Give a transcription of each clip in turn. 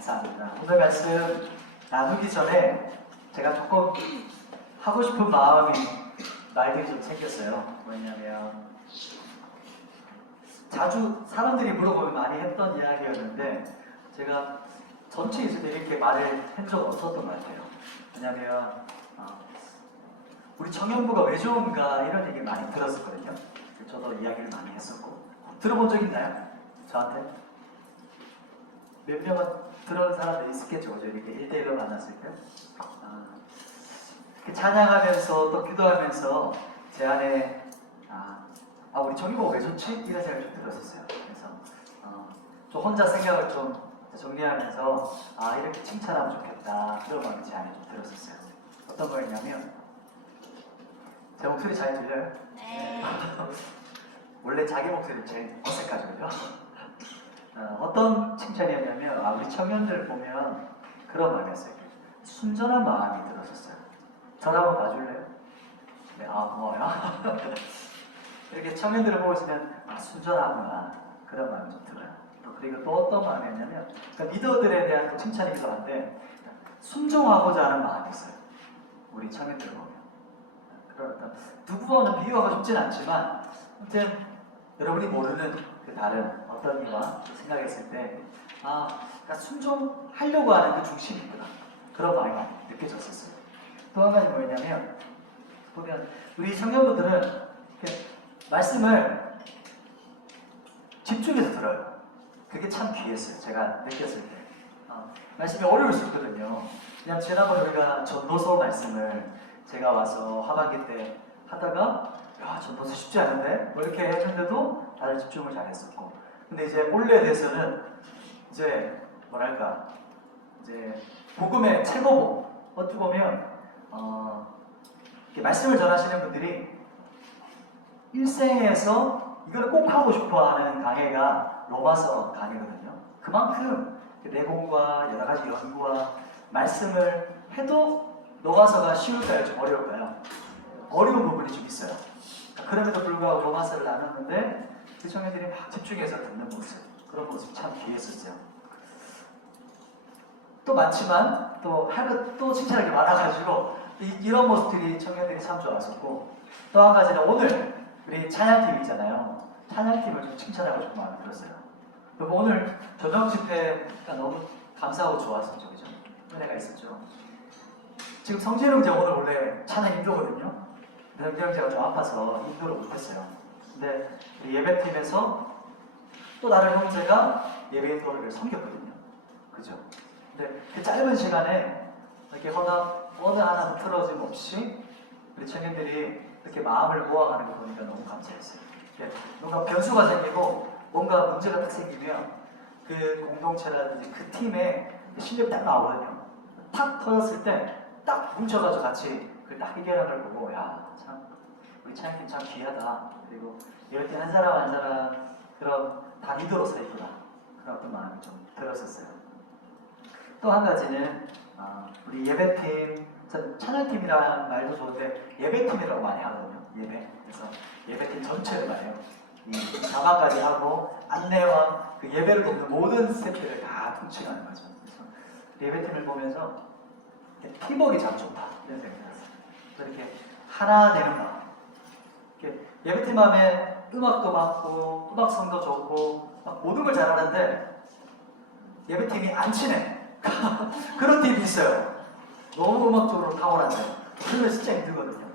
감사합니다. 오늘 말씀 나누기 전에 제가 조금 하고 싶은 마음이 말들이 좀 생겼어요. 뭐냐면 자주 사람들이 물어보면 많이 했던 이야기였는데 제가 전체 있을 때 이렇게 말을 한 적 없었던 것 같아요. 왜냐면 우리 청년부가 왜 좋은가 이런 얘기 많이 들었었거든요. 저도 이야기를 많이 했었고 들어본 적 있나요? 저한테? 몇 명은 들어온 사람들 있었겠죠. 이렇게 1대1로 만났을 때. 이렇게 찬양하면서 또 기도하면서 제 안에 우리 청년부가 왜 좋지? 이런 생각이 좀 들었었어요. 그래서 좀 혼자 생각을 좀 정리하면서 이렇게 칭찬하면 좋겠다 그런 마음이 제 안에 좀 들었었어요. 어떤 거였냐면 제 목소리 잘 들려요? 네. 원래 자기 목소리 제일 어색하죠. 어떤 칭찬이었냐면 우리 청년들 보면 그런 마음이었어요. 순전한 마음이 들었었어요. 저를 한번 봐줄래요? 네, 고마워요. 이렇게 청년들을 보고 있으면 순전하구나 그런 마음이 좀 들어요. 그리고 또 어떤 마음이었냐면 그러니까 리더들에 대한 칭찬이기도 한데 순종하고자 하는 마음이 있어요. 우리 청년들을 보면. 그러니까 누구와는 비교하고 싶진 않지만 아무튼 여러분이 모르는 그 다른 어떤 이와 생각했을 때 그러니까 순종하려고 하는 그 중심이 있구나 그런 마음이 많이 느껴졌었어요. 또 한 가지 뭐였냐면 보면 우리 청년분들은 이렇게 말씀을 집중해서 들어요. 그게 참 귀했어요. 제가 느꼈을 때 말씀이 어려울 수 있거든요. 그냥 지난번에 우리가 전도서 말씀을 제가 와서 하반기 때 하다가 전도서 쉽지 않은데 뭐 이렇게 했는데도 다들 집중을 잘했었고 근데 이제 올해에 대해서는 이제 뭐랄까 이제 복음의 최고봉 어떻게 보면 이렇게 말씀을 전하시는 분들이 일생에서 이걸 꼭 하고 싶어하는 강해가 로마서 강해거든요. 그만큼 내공과 여러 가지 연구와 말씀을 해도 로마서가 쉬울까요? 좀 어려울까요? 어려운 부분이 좀 있어요. 그럼에도 불구하고 로마서를 나눴는데 그 청년들이 막 집중해서 듣는 모습 그런 모습 참 귀했었어요. 또 많지만 또 할 것 또 칭찬할 게 많아가지고 이런 모습들이 청년들이 참 좋았었고 또 한 가지는 오늘 우리 찬양팀이잖아요. 찬양팀을 좀 칭찬하고 싶은 마음이 들었어요. 여러분 오늘 저녁 집회가 너무 감사하고 좋았었죠. 그죠? 은혜가 있었죠. 지금 성진형제 오늘 원래 찬양 인도거든요. 성진형제가 좀 아파서 인도를 못했어요. 근데 우리 예배팀에서 또 다른 형제가 예배 인도를 섬겼거든요. 그죠? 근데 그 짧은 시간에 이렇게 어느 하나도 틀어짐 없이 우리 청년들이 이렇게 마음을 모아가는 거 보니까 너무 감사했어요. 뭔가 변수가 생기고 뭔가 문제가 딱 생기면 그 공동체라든지 그 팀의 실력이 딱 나오거든요. 탁 터졌을 때 딱 뭉쳐가지고 같이 그걸 딱 해결하는 걸 보고 참 우리 찬양팀 참 귀하다. 그리고 이럴 때 한 사람 한 사람 그런 다 리더로 서 있구나. 그런 어떤 마음이 좀 들었었어요. 또 한 가지는 우리 예배팀 찬양팀이라는 말도 좋은데 예배팀이라고 많이 하거든요. 예배. 그래서 예배팀 전체를 말해요. 이 자막까지 하고 안내와 그 예배를 돕는 모든 스태프들을 다 통칭하는 거죠. 그래서 예배팀을 보면서 팀워크가 참 좋다 이런 생각이 들었어요. 이렇게 하나 되는 마음. 예배팀 안에 음악도 많고 음악성도 좋고 막 모든 걸 잘하는데 예배팀이 안 친해. 그런 팀이 있어요. 너무 음악적으로 탁월한데 그러면 진짜 힘들거든요.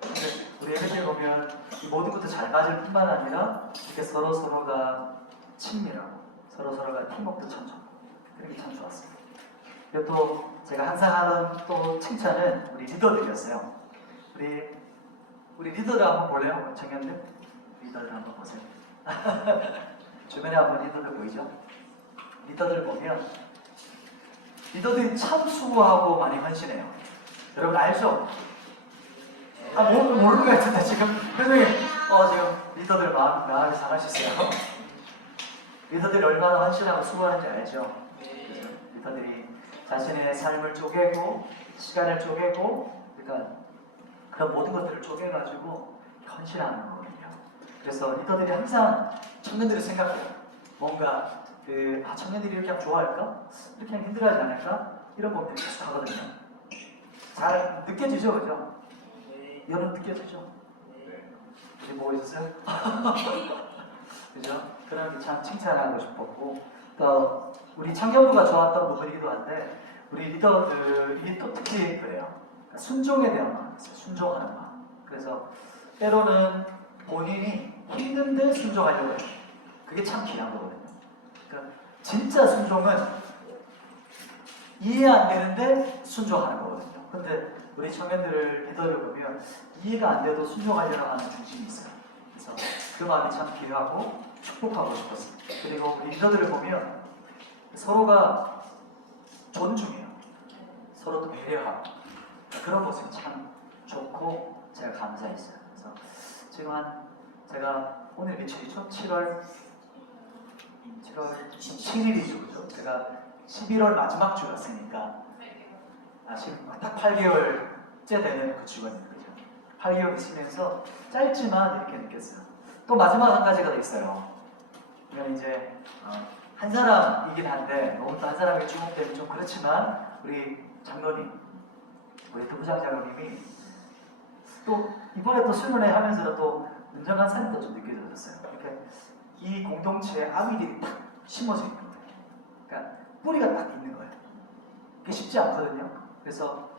근데 우리 예배팀 보면 이 모든 것도 잘 맞을 뿐만 아니라 이렇게 서로가 친밀하고 서로가 팀워크도 참 좋고 그런 게 참 좋았어요. 그리고 또 제가 항상 하는 또 칭찬은 우리 리더들이었어요. 우리 리더들 한번 볼래요? 청년들? 리더들 한번 보세요. 주변에 한번 리더들 보이죠? 리더들 보면 리더들이 참 수고하고 많이 헌신해요. 여러분 알죠? 모르는 것 같은데 지금 표정이 지금 리더들 마음이 상하셨어요. 리더들이 얼마나 헌신하고 수고하는지 알죠? 그래서 리더들이 자신의 삶을 쪼개고 시간을 쪼개고 그러니까 그런 모든 것들을 쪼개가지고 헌신하는 거거든요. 그래서 리더들이 항상 청년들을 생각해요. 뭔가 청년들이 이렇게 하면 좋아할까? 이렇게 하면 힘들어하지 않을까? 이런 고민들 계속 하거든요. 잘 느껴지죠, 그죠? 여러분 느껴지죠? 우리 보고 있었어요? 그죠? 그런 게 참 칭찬하고 싶었고, 또 우리 청년부가 좋았던 부분이기도 한데, 우리 리더들이 또 특히 그래요. 그러니까 순종에 대한 마음이 있어요. 순종하는 마음. 그래서 때로는 본인이 힘든데 순종하려고 해요. 그게 참 귀한 거거든요. 그러니까 진짜 순종은 이해 안 되는데 순종하는 거거든요. 근데 우리 청년들을 리더를 보면 이해가 안 돼도 순종하려고 하는 중심이 있어요. 그래서 그 마음이 참 귀하고 축복하고 싶었어요. 그리고 우리 리더들을 보면 서로가 존중해요. 서로도 배려하고 그런 모습이 참 좋고 제가 감사했어요. 그래서 지금 제가 오늘 며칠이죠? 7월 7일이죠. 그죠? 제가 11월 마지막 주 갔으니까 지금 딱 8개월째 되는 그 주거든요. 그죠? 8개월 있으면서 짧지만 이렇게 느꼈어요. 또 마지막 한 가지가 더 있어요. 그러면 이제 한 사람이긴 한데 너무 한 사람에게 주목되면 좀 그렇지만 우리 장로님, 우리 부부장 장로님이 또 이번에 또 수련회 하면서 또 은정한 삶도 좀 느껴졌어요. 이렇게 이 공동체에 아미들이 딱 심어져 있는 거예요. 그러니까 뿌리가 딱 있는 거예요. 그게 쉽지 않거든요. 그래서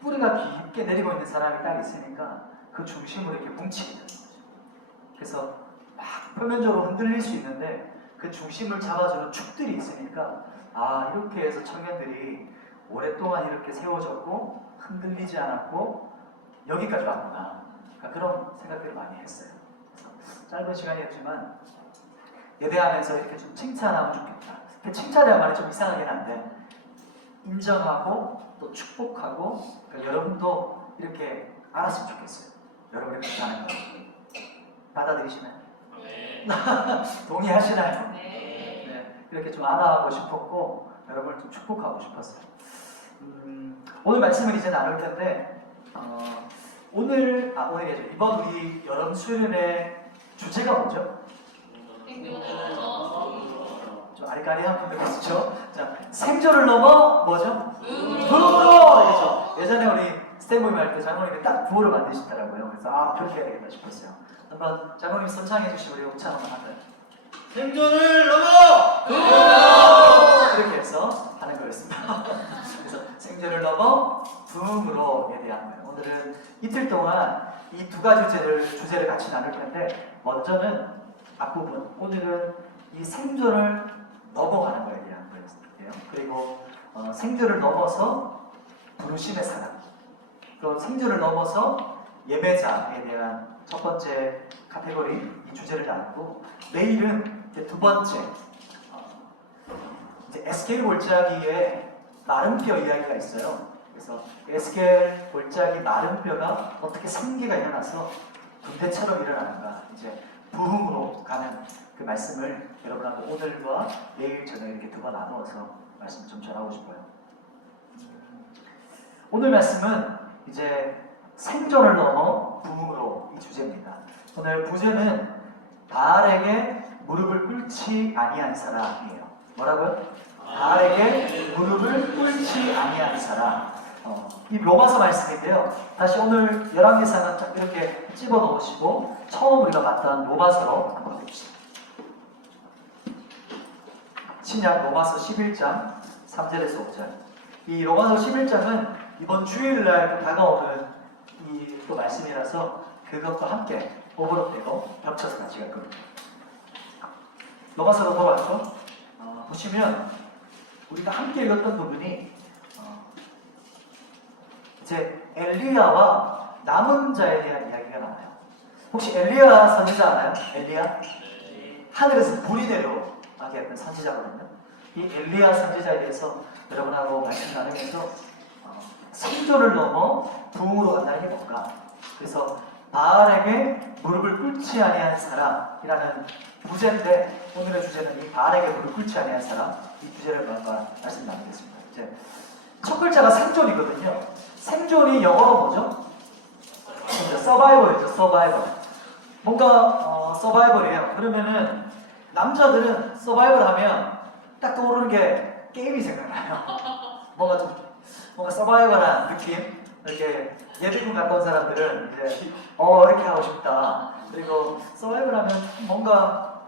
뿌리가 깊게 내리고 있는 사람이 딱 있으니까 그 중심으로 이렇게 뭉치게 되는 거죠. 그래서 막 표면적으로 흔들릴 수 있는데 그 중심을 잡아주는 축들이 있으니까 이렇게 해서 청년들이 오랫동안 이렇게 세워졌고 흔들리지 않았고 여기까지 왔구나. 그러니까 그런 생각들을 많이 했어요. 그래서 짧은 시간이었지만 예배하면서 이렇게 좀 칭찬하면 좋겠다. 칭찬이란 말이 좀 이상하긴 한데 인정하고 또 축복하고 그러니까 여러분도 이렇게 알았으면 좋겠어요. 여러분이 그렇게 하는 거 받아들이시나요? 네. 동의하시나요? 네. 이렇게 좀 안아하고 싶었고 여러분을 좀 축복하고 싶었어요. 오늘 말씀을 이제 나눌 텐데 오늘이죠. 이번 우리 여름 수련의 주제가 뭐죠? 좀 아리까리한 분들 계시죠? 자, 생존을 넘어 뭐죠? 부흥으로! 그렇죠. 예전에 우리 스탠모임 할 때 장로님이 딱 부호를 만드시더라고요. 그래서 그렇게 해야 되겠다 싶었어요. 한번 장로님 선창해 주시고 우리 옥찬 한번 할까요? 생존을 넘어 부흥으로! 이렇게 해서 하는 거였습니다. 그래서 생존을 넘어 부흥으로에 대한 거예요. 오늘은 이틀 동안 이 두 가지 주제를 같이 나눌 텐데 먼저는 앞부분, 오늘은 이 생존을 넘어가는 거에 대한 거예요. 그리고 생존을 넘어서 부르심의 사랑, 또 생존을 넘어서 예배자에 대한 첫 번째 카테고리 이 주제를 나누고 내일은 이제 두 번째 이제 에스겔 골짜기에 마른 뼈 이야기가 있어요. 그래서 에스겔 골짜기 마른 뼈가 어떻게 생기가 일어나서 군대처럼 일어나는가 이제 부흥으로 가는 그 말씀을 여러분하고 오늘과 내일 저녁에 이렇게 두 번 나누어서 말씀 좀 전하고 싶어요. 오늘 말씀은 이제 생존을 넘어 부흥으로 이 주제입니다. 오늘 부제는 바알에게 무릎을 꿇지 아니한 사람이에요. 뭐라고요? 바알에게 무릎을 꿇지 아니한 사람. 이 로마서 말씀인데요. 다시 오늘 열왕기상은 이렇게 집어 넣으시고 처음 우리가 봤던 로마서로 한번 봅시다. 신약 로마서 11장 3절에서 5절. 이 로마서 11장은 이번 주일날 다가오는 이 또 말씀이라서 그것과 함께 오버랩되고 겹쳐서 같이 갈 겁니다. 로마서로 돌아와서 보시면 우리가 함께 읽었던 부분이 이제 엘리야와 남은 자에 대한 이야기가 나와요. 혹시 엘리야 선지자 알아요? 엘리야? 하늘에서 불이 내려가게 했던 선지자거든요. 이 엘리야 선지자에 대해서 여러분하고 말씀 나누면서 생존을 넘어 부흥으로 간다는 게 뭔가. 그래서 바알에게 무릎을 꿇지 아니한 사람이라는 부제인데 오늘의 주제는 이 바알에게 무릎 꿇지 아니한 사람 이 주제를 한번 말씀 나누겠습니다. 이제 첫 글자가 생존이거든요. 생존이 영어로 뭐죠? 서바이벌이죠. 서바이벌. 뭔가 서바이벌이에요. 그러면은 남자들은 서바이벌 하면 딱 떠오르는 게 게임이 생각나요. 뭔가 서바이벌한 느낌. 이렇게 예비군 갔다 온 사람들은 이제 이렇게 하고 싶다. 그리고 서바이벌하면 뭔가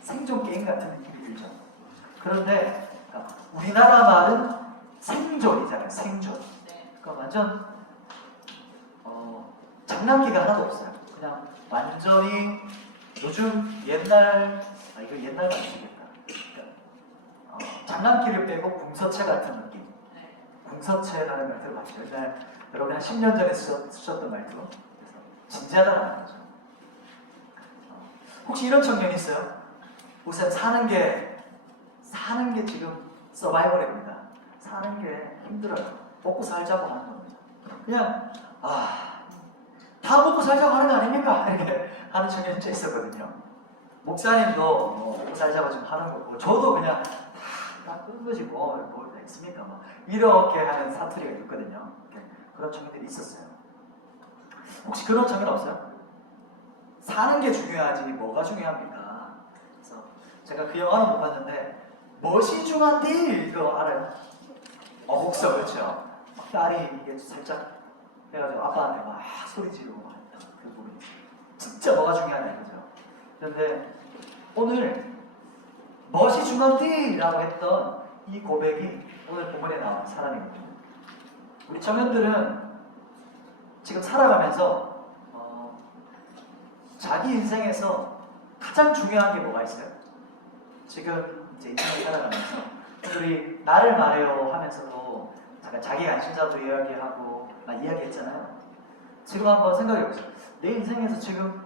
생존 게임 같은 느낌이 들죠. 그런데 우리나라 말은 생존이잖아요. 생존. 그러니까 완전 장난기가 하나도 없어요. 그냥 완전히 요즘 옛날 이거 옛날 말이겠다. 그러니까, 장난기를 빼고 궁서체 같은 느낌. 궁서체라는 말 들어봤죠. 옛날 여러분이 한 10년 전에 쓰셨던 말투. 그래서 진지하다는 거죠. 혹시 이런 청년 있어요? 우선 사는 게 지금 서바이벌입니다. 사는 게 힘들어요. 먹고 살자고 하는 겁니다. 그냥 다 먹고 살자고 하는 거 아닙니까? 이렇게 하는 청년이 진짜 있었거든요. 목사님도 먹고 살자고 좀 하는 거고, 저도 그냥 다 끄는 거지 뭐 있습니까? 이렇게 하는 사투리가 있거든요. 그런 청년들이 있었어요. 혹시 그런 청년 없어요? 사는 게 중요하지 뭐가 중요합니까? 그래서 제가 그 영화는 못 봤는데 멋이 중한데 이거 알아요? 복서 그렇죠. 딸이 이게 살짝 해가지고 아빠한테 막 소리 지르고 막 했던 그 부분이 진짜 뭐가 중요하냐 이거죠. 그런데 오늘 멋이 중한데라고 했던 이 고백이 오늘 본문에 나온 사람이거든요. 우리 청년들은 지금 살아가면서 자기 인생에서 가장 중요한 게 뭐가 있어요? 지금 이제 인생을 살아가면서 우리 나를 말해요 하면서도 잠깐 자기 관심사도 이야기하고 이야기했잖아요. 지금 한번 생각해보세요. 내 인생에서 지금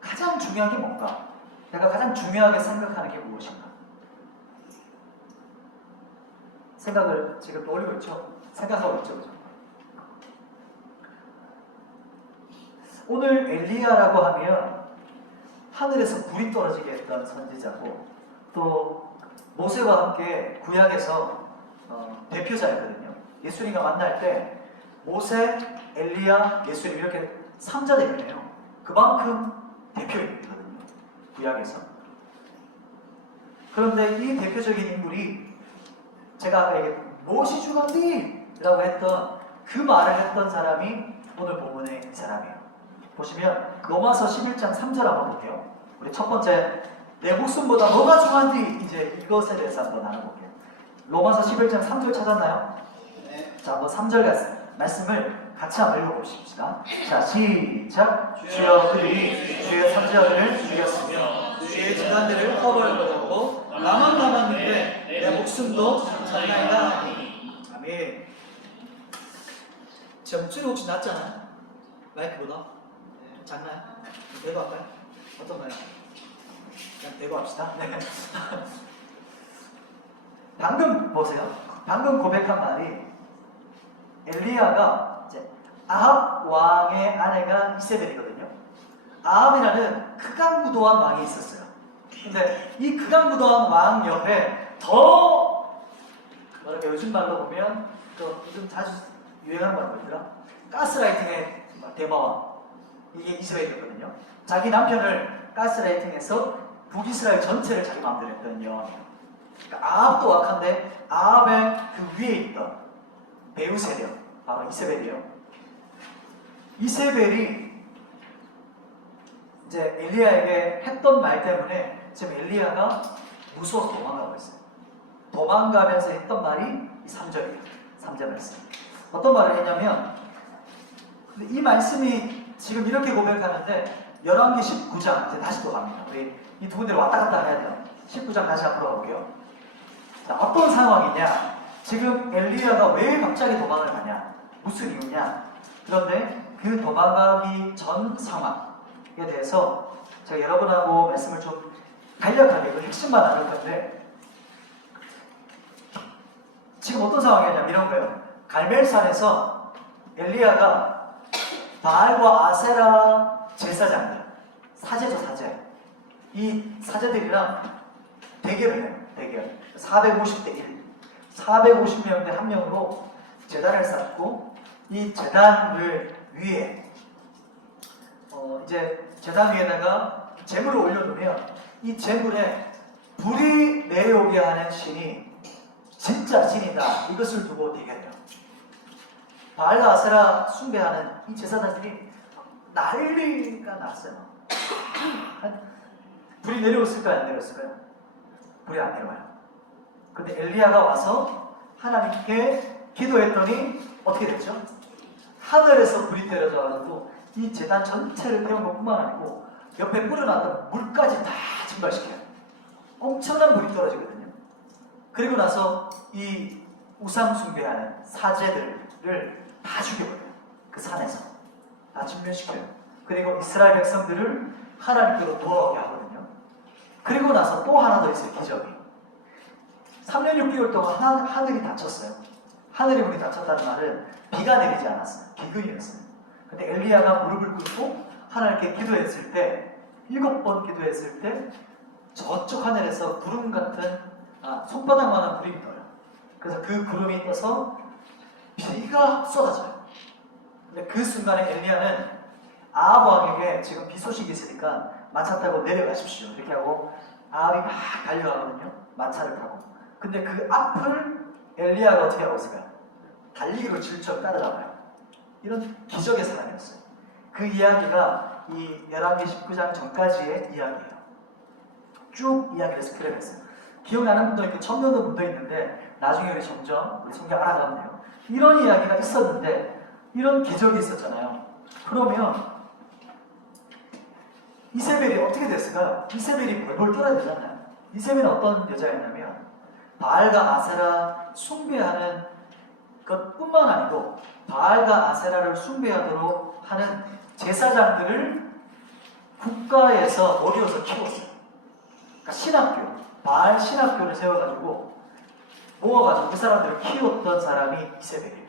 가장 중요한 게 뭔가? 내가 가장 중요하게 생각하는 게 무엇인가? 생각을 지금 떠올리고 있죠? 생각하고 있죠? 그죠? 오늘 엘리야라고 하면 하늘에서 불이 떨어지게 했던 선지자고 또 모세와 함께 구약에서 대표자였거든요. 예수님과 만날 때 모세, 엘리야, 예수님 이렇게 3자 대표예요. 그만큼 대표이거든요. 구약에서. 그런데 이 대표적인 인물이 제가 아까 얘기했던 무엇이 중한디? 라고 했던 그 말을 했던 사람이 오늘 본문의 이 사람이에요. 보시면 로마서 11장 3절 한번 볼게요. 우리 첫 번째 내 목숨보다 뭐가 중한디? 이제 이것에 대해서 한번 나눠볼게요. 로마서 11장 3절 찾았나요? 네. 자, 한번 3절 말씀을 같이 한번 읽어보십시다. 자, 시작. 주여 그들이 주의 삼자들을 죽였으며 주의 재단들을 허벌거렸고 나만 남았는데 내 목숨도 장난이다. 아멘. 제 목소리 혹시 낮잖아요? 마이크보다? 작나요? 대고 할까요? 어떤가요? 그냥 대고 합시다. 네. 방금 보세요. 방금 고백한 말이 엘리야가 이제 아합 왕의 아내가 이세벨이거든요. 아합이라는 극강무도한 왕이 있었어요. 근데 이 극강무도한 왕 옆에 더 뭐랄까 요즘 말로 보면 또 요즘 자주 유행하는 말 뭐더라? 가스라이팅의 대마왕 이게 이스라엘이었거든요. 자기 남편을 가스라이팅해서 북이스라엘 전체를 자기 마음대로 했던 여왕이에요. 그러니까 아합도 악한데 아합의 그 위에 있던 배우 세력 바로 이세벨이에요. 이세벨이 이제 엘리야에게 했던 말 때문에 지금 엘리야가 무서워서 도망가고 있어요. 도망가면서 했던 말이 이 3절이에요. 3절 말씀. 어떤 말을 했냐면 이 말씀이 지금 이렇게 고백하는데 열왕기 19장 이제 다시 또 갑니다. 우리 이 두 군데를 왔다 갔다 해야 돼요. 19장 다시 앞으로 가볼게요. 자, 어떤 상황이냐? 지금 엘리야가 왜 갑자기 도망을 가냐? 무슨 이유냐? 그런데 그 도망가기 전 상황에 대해서 제가 여러분하고 말씀을 좀 간략하게 그 핵심만 나눌 건데 지금 어떤 상황이냐면 이런 거예요. 갈멜산에서 엘리야가 바알과 아세라 제사장들, 사제죠 사제. 이 사제들이랑 대결을 해요. 대결. 450대 1. 450명 대 1명으로 제단을 쌓고 이 제단을 위에 이제 제단 위에다가 재물을 올려놓으면 이 재물에 불이 내려오게 하는 신이 진짜 신이다. 이것을 두고 어떻게 해요? 바알과 아세라 숭배하는 이 제사장들이 난리가 났어요. 불이 내려왔을까요? 안 내려왔을까요? 불이 안 내려와요. 근데 엘리야가 와서 하나님께 기도했더니 어떻게 됐죠? 하늘에서 불이 내려져가지고 이 제단 전체를 태운 것뿐만 아니고 옆에 뿌려놨던 물까지 다 증발시켜요. 엄청난 불이 떨어지거든요. 그리고 나서 이 우상 숭배하는 사제들을 다 죽여버려요. 그 산에서 다 진멸시켜요. 그리고 이스라엘 백성들을 하나님께로 돌아오게 하거든요. 그리고 나서 또 하나 더 있어요. 기적이 3년 6개월 동안 하늘이 닫혔어요. 하늘이 문이 닫혔다는 말은 비가 내리지 않았어요. 기근이었어요. 근데 엘리야가 무릎을 꿇고 하나님께 기도했을 때 7번 기도했을 때 저쪽 하늘에서 구름 같은 손바닥만한 구름이 떠요. 그래서 그 구름이 떠서 비가 쏟아져요. 근데 그 순간에 엘리야는 아합 왕에게 지금 비 소식이 있으니까 마차 타고 내려가십시오. 이렇게 하고 아합이 막 달려가거든요. 마차를 타고. 근데 그 앞을 엘리야가 어떻게 하고 있을까요? 달리기로 질척 따라잡아요. 이런 기적의 사람이었어요. 그 이야기가 이 열왕기 19장 전까지의 이야기예요. 쭉 이야기를 스크랩했어요. 기억나는 분도 있고 처음 듣는 분도 있는데 나중에 우리 점점 우리 성경 알아가면 돼요. 이런 이야기가 있었는데 이런 기적이 있었잖아요. 그러면 이세벨이 어떻게 됐을까요? 이세벨이 벌벌 떨어야 되잖아요. 이세벨은 어떤 여자였냐면 바알과 아세라 숭배하는 것뿐만 아니고 바알과 아세라를 숭배하도록 하는 제사장들을 국가에서 어려워서 키웠어요. 그러니까 신학교, 바알 신학교를 세워가지고 모아가지고 그 사람들을 키웠던 사람이 이세벨이에요.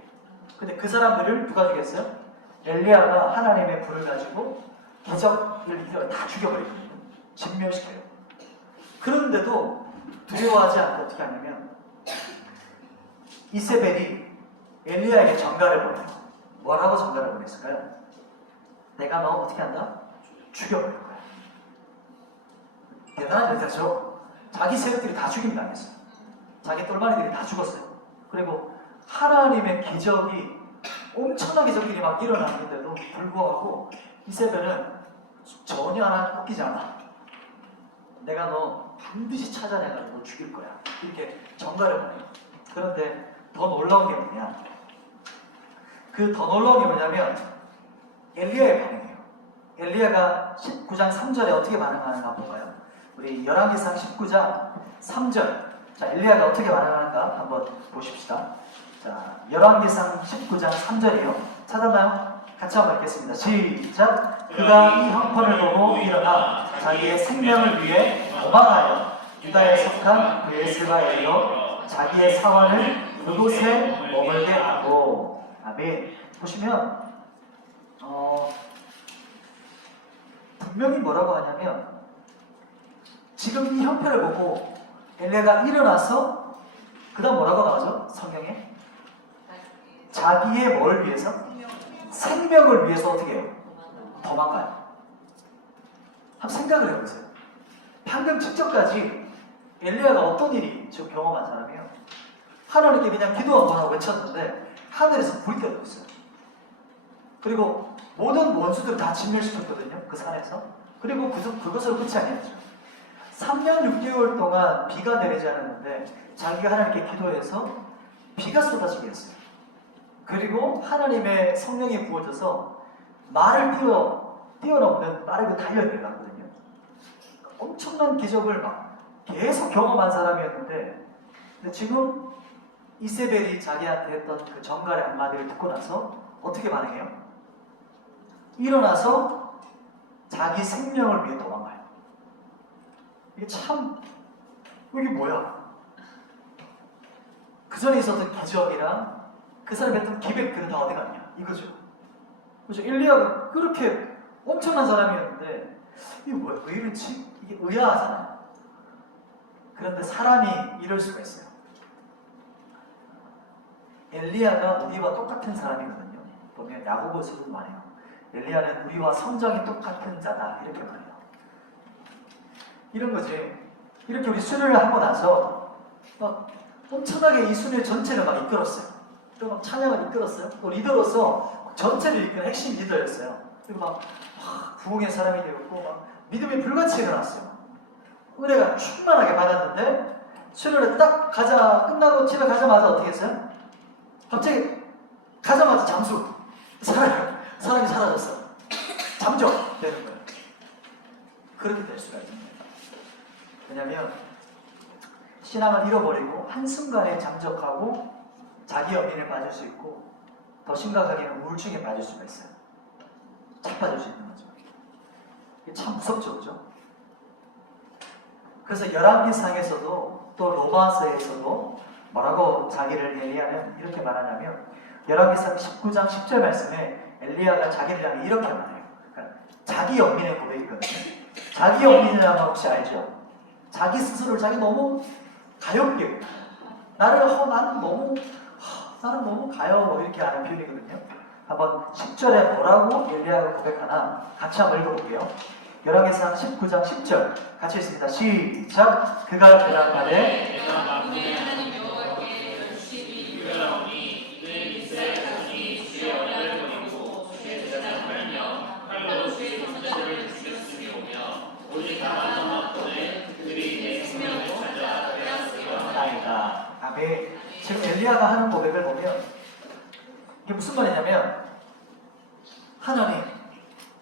근데 그 사람들을 누가 죽였어요? 엘리야가 하나님의 불을 가지고 기적을 다 죽여버리거든요. 진멸시켜요. 그런데도 두려워하지 않고 어떻게 하냐면 이세벨이 엘리야에게 전가를 보내요. 뭐라고 전가를 보냈을까요? 내가 너 어떻게 한다? 죽여버릴 거야. 대단한 여자죠. 자기 세력들이 다 죽임당했어요. 자기 똘마니들이 다 죽었어요. 그리고 하나님의 기적이 엄청난 기적들이 막 일어났는데도 불구하고 이세벨은 전혀 하나님 꺾이지 않아. 내가 너 반드시 찾아내가지고 죽일 거야. 이렇게 전가를 보내요. 그런데 더 놀라운 게 뭐냐? 그 더 놀라운 게 뭐냐면 엘리야의 반응이에요. 엘리야가 19장 3절에 어떻게 반응하는가 볼까요? 우리 열왕기상 19장 3절. 자, 엘리야가 어떻게 반응하는가 한번 보십시다. 자, 열왕기상 19장 3절이요. 찾았나요? 같이 한번 읽겠습니다. 시작! 그가 이 형편을 보고 일어나 자기의 생명을 위해 도망하여 유다에 속한 베에스바에 이르러 자기의 사환을 그곳에 머물게 하고. 아멘. 보시면 분명히 뭐라고 하냐면 지금 이 형편을 보고 엘리야가 일어나서 그 다음 뭐라고 나오죠? 성경에 자기의 뭘 위해서? 생명을 위해서 어떻게 해요? 도망가요. 한번 생각을 해보세요. 방금 직전까지 엘리야가 어떤 일이 지금 경험한 사람이에요? 하나님께 그냥 기도 한번 하고 외쳤는데 하늘에서 불이 떨어졌어요. 그리고 모든 원수들을 다 진멸시켰거든요. 그 산에서. 그리고 그것으로 끝이 아니었죠. 3년 6개월 동안 비가 내리지 않았는데 자기가 하나님께 기도해서 비가 쏟아지게 했어요. 그리고 하나님의 성령이 부어져서 말을 뛰어넘는 말을 달려내려갔거든요. 엄청난 기적을 막 계속 경험한 사람이었는데 근데 지금 이세벨이 자기한테 했던 그 전갈의 한마디를 듣고 나서 어떻게 반응해요? 일어나서 자기 생명을 위해 도망가요. 이게 참 이게 뭐야? 그 전에 있었던 기적이랑 그 사람이 했던 기백들은 다 어디 갔냐? 이거죠. 그렇죠? 엘리야가 그렇게 엄청난 사람이었는데 이게 뭐야? 왜 이렇지? 이게 의아하잖아요. 그런데 사람이 이럴 수가 있어요. 엘리야가 우리와 똑같은 사람이거든요. 보면 야고보서도 말해요. 엘리야는 우리와 성정이 똑같은 자다 이렇게 말해요. 이런 거지. 이렇게 우리 수련을 하고 나서 막 엄청나게 이 수련 전체를 막 이끌었어요. 그리고 막 찬양을 이끌었어요. 또 리더로서 전체를 이끄는 핵심 리더였어요. 그리고 막 부흥의 사람이 되었고 막 믿음이 불같이 일어났어요. 은혜가 충만하게 받았는데 수련을 딱 끝나고 집에 가자마자 어떻게 했어요? 갑자기 가자마자 잠수. 사람이 사라졌어요. 잠적되는 거예요. 그렇게 될 수가 있습니다. 왜냐하면 신앙을 잃어버리고 한순간에 잠적하고 자기 연민에 빠질 수 있고 더 심각하게는 우울증에 빠질 수가 있어요. 자빠질 수 있는 거죠. 이게 참 무섭죠, 그죠? 그래서 열왕기상에서도 또 로마서에서도 뭐라고 자기를 엘리야는 이렇게 말하냐면 열왕기상 19장 10절 말씀에 엘리야가 자기를 향해 이렇게 말해요. 그러니까 자기 연민의 고백이거든요. 자기 연민이라는 거 혹시 알죠? 자기 스스로를 자기 너무 가엽게 나는 너무 가여워 이렇게 하는 표현이거든요. 한번 10절에 뭐라고 엘리야가 고백하나 같이 한번 읽어볼게요. 열왕기상 19장 10절 같이 읽습니다. 시작. 그가 대답하되 내가 만군의 하나님 여호와께 열심히 유별하오니 이는 이스라엘 자손이 주의 언약을 버리고 주의 제사장을 팔며 칼로 주의 선자들을 죽였으니 오며 오직 나만 남았거든 그들이 내 생명을 찾아 빼앗으려 나이다. 아멘. 지금 엘리야가 하는 고백을 보면 이게 무슨 말이냐면 하나님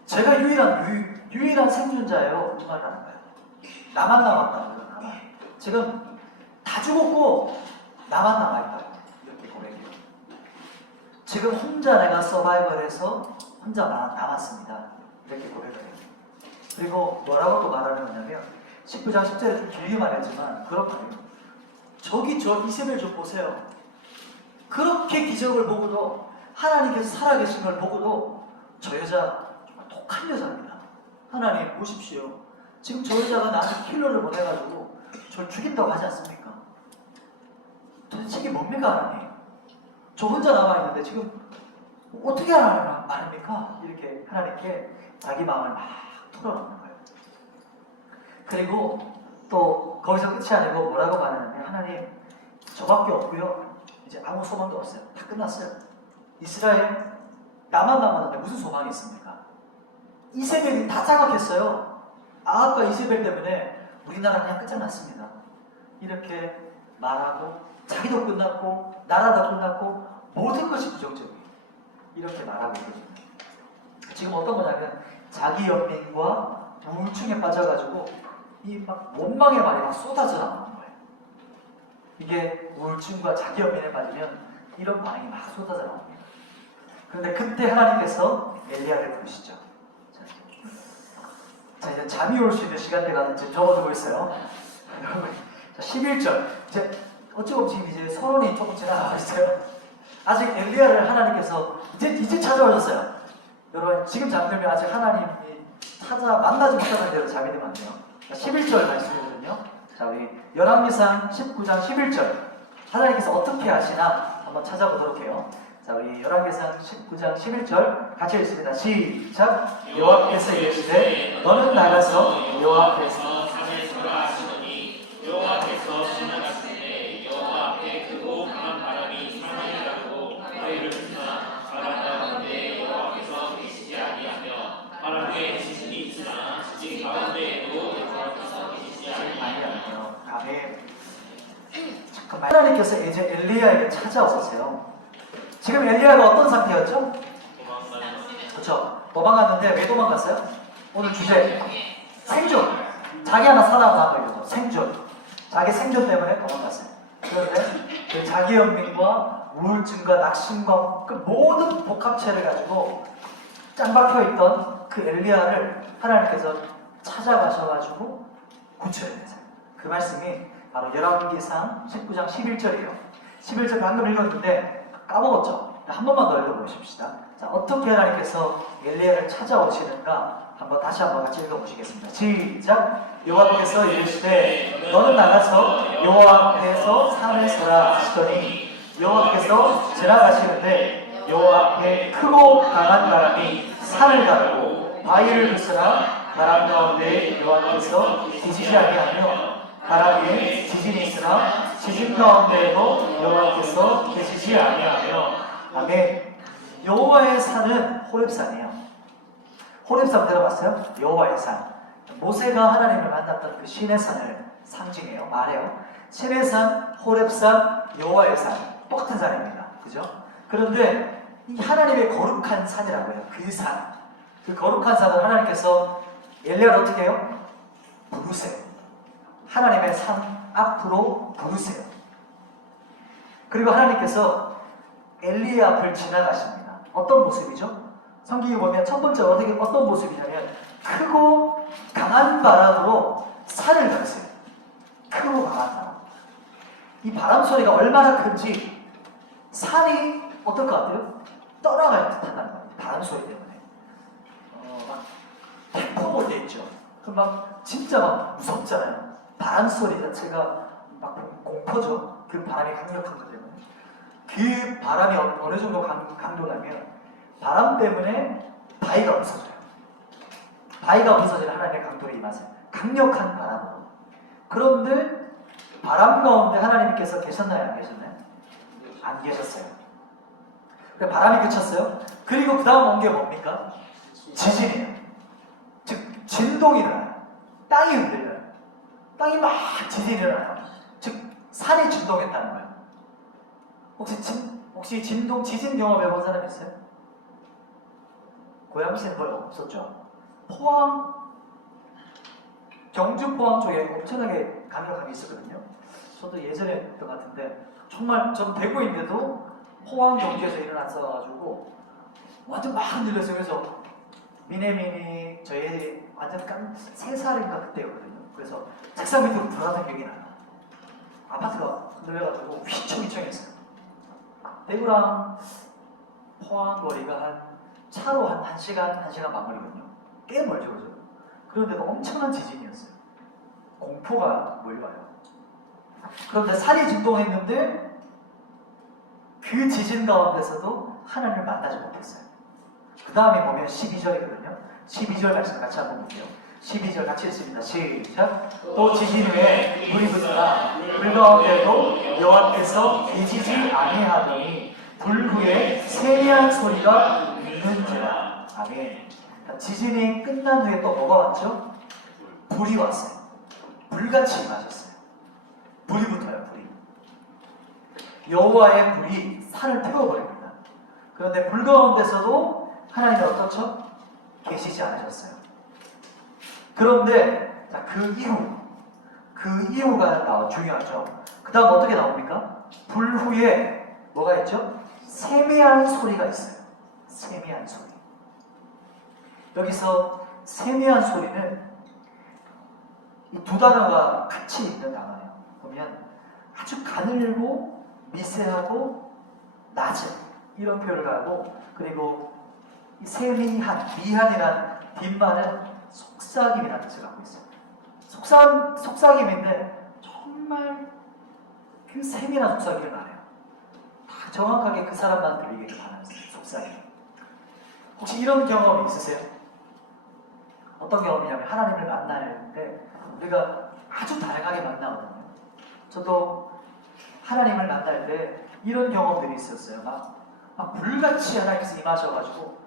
제가 유일한 생존자예요. 이 말을 하는 거예요. 나만 남았다. 지금 다 죽었고 나만 남아있다. 이렇게 고백해요. 지금 혼자 내가 서바이벌해서 혼자 남았습니다. 이렇게 고백을 해요. 그리고 뭐라고 또 말하는 거냐면 19장 10절에 좀 길게 말했지만 그런 말이에요. 저기 저 이세벨 좀 보세요. 그렇게 기적을 보고도 하나님께서 살아계신 걸 보고도 저 여자 정말 독한 여자입니다. 하나님 보십시오. 지금 저 여자가 나한테 킬러를 보내가지고 저를 죽인다고 하지 않습니까? 도대체 이게 뭡니까 하나님? 저 혼자 남아있는데 지금 어떻게 하라는 말입니까? 이렇게 하나님께 자기 마음을 막 털어놓는 거예요. 그리고 또 거기서 끝이 아니고 뭐라고 말하냐면 하나님 저밖에 없고요. 이제 아무 소망도 없어요. 다 끝났어요. 이스라엘 나만 남았는데 무슨 소망이 있습니까? 이세벨이 다 장악했어요. 아합과 이세벨 때문에 우리나라 그냥 끝장났습니다. 이렇게 말하고 자기도 끝났고 나라도 끝났고 모든 것이 부정적이에요. 이렇게 말하고 있거든요. 지금 어떤 거냐면 자기 연민과 우울증에 빠져가지고 이 막 원망의 말이 막 쏟아져 나오는 거예요. 이게 우울증과 자기 연민에 빠지면 이런 반응이 막 쏟아져 나옵니다. 그런데 그때 하나님께서 엘리야를 부르시죠. 자 이제 잠이 올 수 있는 시간대가 이제 접어들고 있어요. 여러분, 자 11절 이제 어찌 보면 지금 이제 서론이 조금 지나가고 있어요. 아직 엘리야를 하나님께서 이제 찾아오셨어요. 여러분 지금 잠들면 아직 하나님이 만나지 못하는 대로 잠이 들면 안 돼요. 11절 말씀이거든요. 자 우리 열왕기상 19장 11절 하나님께서 어떻게 하시나 한번 찾아보도록 해요. 자 우리 열왕기상 19장 11절 같이 읽습니다. 시작. 여호와께서 이르시되 너는 나가서 여호와 앞에서 산을 서라 하시더니 여호와께서 지나가시되 여호와 앞에 크고 강한 바람이 산을 가르고 바위를 흡나 바람 가운데 여호와께서 계시지 아니하며 바람 위에 지진이 있으나 지진 가운데에도 여호와께서 계시지 아니하며 아멘. 잠깐만. 하나님께서 이제 엘리야에게 찾아오세요. 지금 엘리야가 어떤 상태였죠? 도망가는 그렇죠. 도망갔는데 왜 도망갔어요? 오늘 주제 생존. 자기 하나 살아남은 거죠. 생존. 자기 생존 때문에 도망갔어요. 그런데 그 자기 연민과 우울증과 낙심과 그 모든 복합체를 가지고 짱 박혀있던 그 엘리야를 하나님께서 찾아가셔가지고 구출해내세요. 그 말씀이 바로 열왕기상 19장 11절이에요. 11절 방금 읽었는데 까먹었죠? 한 번만 더 읽어보십시다. 자, 어떻게 하나님께서 엘리야를 찾아오시는가 한번 다시 한번 같이 읽어보시겠습니다. 시작. 여호와께서 이르시되 너는 나가서 여호와 앞에서 산에 서라 하시더니 여호와께서 지나가시는데 여호와 앞에 크고 강한 바람이 산을 가르고 바위를 부수나 바람 가운데 여호와께서 계시지 아니하며 바람에 지진이 있으나 지진 가운데에도 여호와께서 계시지 아니하며. 아멘. 여호와의 산은 호렙산이에요. 호렙산 들어봤어요? 여호와의 산. 모세가 하나님을 만났던 그 신의 산을 상징해요. 말해요. 신의 산, 호렙산, 여호와의 산. 똑같은 산입니다. 그죠? 그런데 이 하나님의 거룩한 산이라고 해요. 그 산. 그 거룩한 산을 하나님께서 엘리야를 어떻게 해요? 부르세요. 하나님의 산 앞으로 부르세요. 그리고 하나님께서 엘리야 앞을 지나가십니다. 어떤 모습이죠? 성경에 보면 첫 번째 어떤 모습이냐면 크고 강한 바람으로 산을 가르세요. 크고 강한 바람. 이 바람 소리가 얼마나 큰지 산이 어떨 것 같아요? 떠나갈 듯하다는 거예요. 바람 소리 때문에. 막 태풍 올 때 있죠. 그럼 막 진짜 막 무섭잖아요. 바람 소리 자체가 막 공포죠. 그 바람이 강력한 것 때문에. 그 바람이 어느 정도 강도라면 바람 때문에 바위가 없어져요. 바위가 없어지는 하나님의 강도를 임하세요. 강력한 바람으로. 그런데 바람 가운데 하나님께서 계셨나요? 안 계셨나요? 안 계셨어요. 바람이 그쳤어요. 그리고 그 다음 온 게 뭡니까? 지진이에요. 즉 진동이 일어나요. 땅이 흔들려요. 땅이 막 지진이 일어나요. 즉 산이 진동했다는 거예요. 혹시 지진 경험해본 사람 있어요? 고양시는 거의 없었죠. 포항, 경주 포항 쪽에 엄청나게 강력함이 있었거든요. 저도 예전에 했던 것 같은데 정말 전 대구인데도 포항 경주에서 일어났어가지고 완전 막 흔들렸어요. 그래서 미네민이 저희 완전 3살인가 그때였거든요. 그래서 책상 밑으로 들어가는 기억이 나요. 아파트가 흔들려가지고 휘청휘청했어요. 대구랑 포항 거리가 차로 한 1시간 반 거리거든요. 꽤 멀죠, 그죠? 그런데도 엄청난 지진이었어요. 공포가 몰려와요. 그런데 산이 진동했는데 그 지진 가운데서도 하나님을 만나지 못했어요. 그 다음에 보면 12절이거든요. 12절 말씀 같이 한번 볼게요. 12절 같이 읽습니다. 시작. 또 지진 후에 불이 붙으나 불 가운데도 여호와께서 계시지 아니하더니 불 후에 세미한 소리가 있는지라. 아멘. 지진이 끝난 후에 또 뭐가 왔죠? 불이 왔어요. 불같이 임하셨어요. 불이 붙어요. 불이. 여호와의 불이 산을 태워버립니다. 그런데 불 가운데서도 하나님은 어떻죠? 계시지 않으셨어요. 그런데 그 이유가 중요하죠. 그 다음 어떻게 나옵니까? 불 후에 뭐가 있죠? 세미한 소리가 있어요. 세미한 소리. 여기서 세미한 소리는 이 두 단어가 같이 있는 단어예요. 보면 아주 가늘고 미세하고 낮은 이런 표현을 하고, 그리고 이 세미한, 미한이란 뒷말은 속삭임이라는 뜻을 갖고 있어요. 속삭임인데 정말 그 세밀한 속삭임을 말해요. 다 정확하게 그 사람만 들리게 하는 속삭임. 혹시 이런 경험이 있으세요? 어떤 경험이냐면 하나님을 만날 때 우리가 아주 다양하게 만나거든요. 저도 하나님을 만날 때 이런 경험들이 있었어요. 막 불같이 하나님께서 임하셔가지고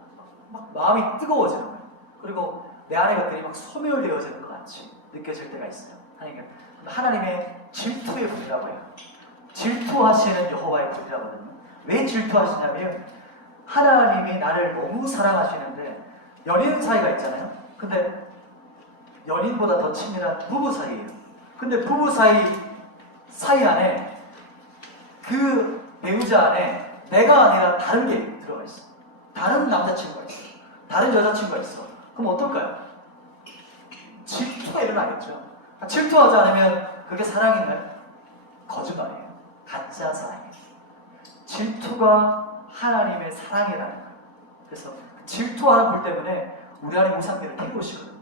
막 마음이 뜨거워지는 거예요. 그리고 내 안에 것들이 막 소멸되어지는 것 같이 느껴질 때가 있어요. 하나님의 질투의 불이라고 해요. 질투하시는 여호와의 불이라거든요. 왜 질투하시냐면 하나님이 나를 너무 사랑하시는데 연인 사이가 있잖아요. 근데 연인보다 더 친밀한 부부 사이예요. 근데 부부 사이 안에 그 배우자 안에 내가 아니라 다른 게 들어가 있어. 다른 남자친구가 있어. 다른 여자친구가 있어. 그럼 어떨까요? 질투가 일어나겠죠. 질투하지 않으면 그게 사랑인가요? 거짓말이에요. 가짜 사랑이에요. 질투가 하나님의 사랑이라는 거예요. 그래서 질투하는 불 때문에 우리 안에 우상들을 깨우시거든요.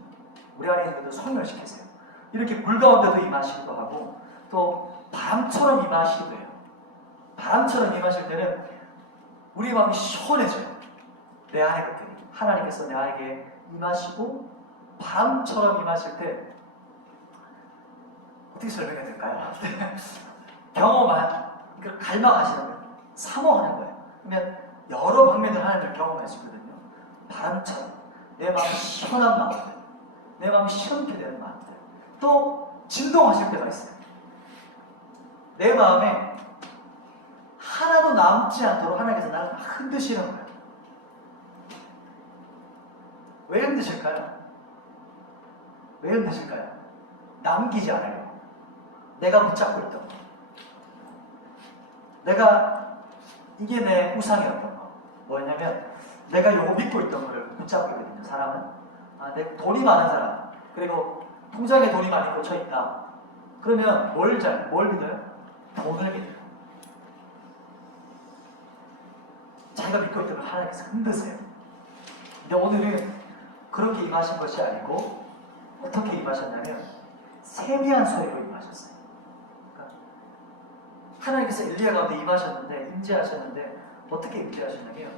우리 안에 있는 것들 소멸시키세요. 이렇게 불 가운데도 임하시기도 하고 또 바람처럼 임하시기도 해요. 바람처럼 임하실 때는 우리 마음이 시원해져요. 내 안의 것들이. 하나님께서 나에게 임하시고 바람처럼 임하실 때 어떻게 설명해야 될까요? 경험한, 그러니까 갈망하시는 거예요. 사모하는 거예요. 그러면 여러 방면을 하나님을 경험할 수 있거든요. 바람처럼 내 마음이 시원한 마음들, 내 마음이 시원케 되는 마음들, 또 진동하실 때가 있어요. 내 마음에 하나도 남지 않도록 하나님께서 나를 흔드시는 거예요. 왜 흔드실까요? 왜 흔드실까요? 남기지 않으려고. 내가 붙잡고 있던 거. 내가, 이게 내 우상이었던 거. 뭐냐면, 내가 요거 믿고 있던 거를 붙잡고 있거든요, 사람은. 내 돈이 많은 사람. 그리고 통장에 돈이 많이 꽂혀 있다. 그러면 뭘 믿어요? 돈을 믿어요. 자기가 믿고 있던 걸 하나님께서 흔드세요. 근데 오늘은 그렇게 임하신 것이 아니고 어떻게 임하셨냐면 세미한 소리로 임하셨어요. 그러니까 하나님께서 엘리야 가운데 임하셨는데, 임재하셨는데 어떻게 임재하셨냐면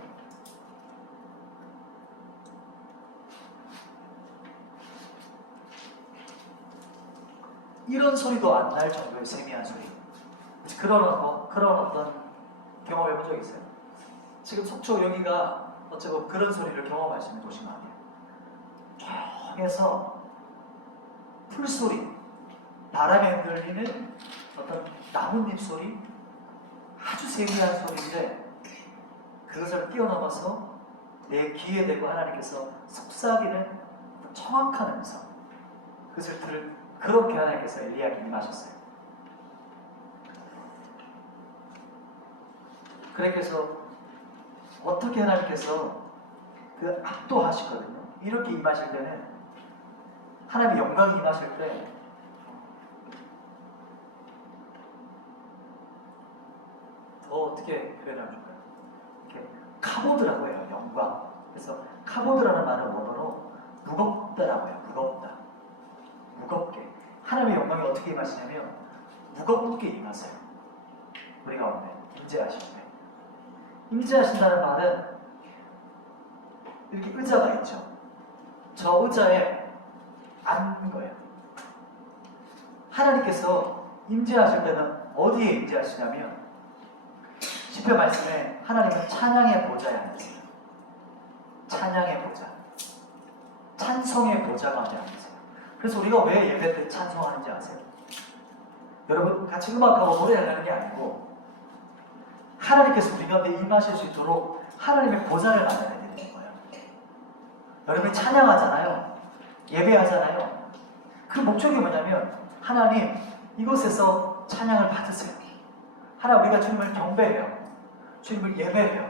이런 소리도 안 날 정도의 세미한 소리. 그런 어떤 경험해 본 적 있어요? 지금 속초 여기가 어쩌고 그런 소리를 경험할 수 있는 곳이 많아요. 조용해서 풀소리, 바람에 흔들리는 어떤 나뭇잎 소리, 아주 세미한 소리인데 그것을 뛰어넘어서 내 귀에 대고 하나님께서 속삭이는 정확한 음성, 그것을 그렇게 하나님께서 엘리야에게 임하셨어요. 그래서 어떻게 하나님께서 그 압도하시거든요. 이렇게 임하실 때는, 하나님의 영광이 임하실 때 더 어떻게 표현하면 좋을까요? 이렇게 카보드라고 해요. 영광. 그래서 카보드라는 말은 원어로 무겁다라고 해요. 무겁다. 무겁게. 하나님의 영광이 어떻게 임하시냐면 무겁게 임하세요. 우리 가운데 임재하실 때. 임재하신다는 말은 이렇게 의자가 있죠. 저 의자에 앉는 거예요. 하나님께서 임재하실 때는 어디에 임재하시냐면 시편 말씀에 하나님은 찬양의 보좌에 앉으세요. 찬양의 보좌, 찬송의 보좌 가운데 앉으세요. 그래서 우리가 왜 예배 때 찬송하는지 아세요? 여러분 같이 음악하고 노래하는 게 아니고 하나님께서 우리 가운데 임하실 수 있도록 하나님의 보좌를 마련해 드리는 거예요. 여러분이 찬양하잖아요. 예배하잖아요. 그 목적이 뭐냐면 하나님 이곳에서 찬양을 받으세요. 하나님 우리가 주님을 경배해요. 주님을 예배해요.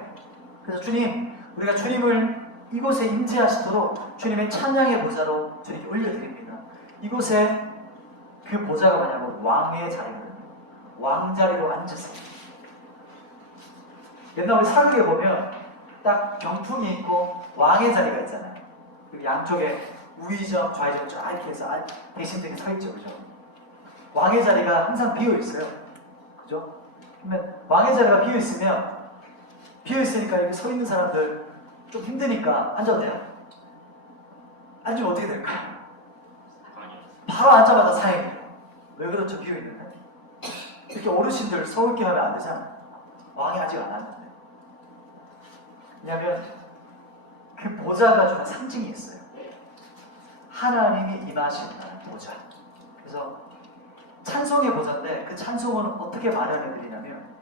그래서 주님 우리가 주님을 이곳에 임재하시도록 주님의 찬양의 보좌로 주님께 올려드립니다. 이곳에 그 보좌가 뭐냐면 왕의 자리거든요. 왕자리로 앉으세요. 옛날 우리 사극에 보면 딱 병풍이 있고 왕의 자리가 있잖아요. 그리고 양쪽에 우의정, 좌의정 쫙 이렇게 해서 대신들이 서 있죠. 그죠? 왕의 자리가 항상 비어 있어요. 그죠? 그러면 왕의 자리가 비어 있으니까 여기 서 있는 사람들 좀 힘드니까 앉아도 돼요? 앉으면 어떻게 될까요? 바로 앉자마자 사행이에요. 왜 그렇죠? 비어 있는데. 이렇게 어르신들 서울게 하면 안 되잖아요. 왕이 아직 안 왔는데. 왜냐하면 그 보좌가 주는 상징이 있어요. 하나님이 임하신다는 보좌. 그래서 찬송의 보좌인데 그 찬송은 어떻게 마련해 드리냐면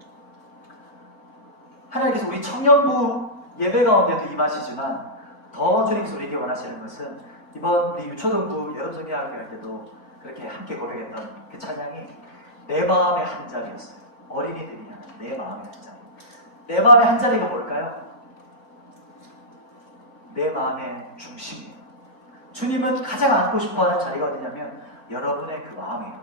하나님께서 우리 청년부 예배 가운데도 임하시지만 더 주님께서 우리에게 원하시는 것은 이번 우리 유초등부 여름성경학교 할 때도 그렇게 함께 고백했던 그 찬양이 내 마음의 한 자리였어요. 어린이들이 하는 내 마음의 한 자리. 내 마음의 한 자리가 뭘까요? 내 마음의 중심이에요. 주님은 가장 앉고 싶어하는 자리가 어디냐면 여러분의 그 마음이에요.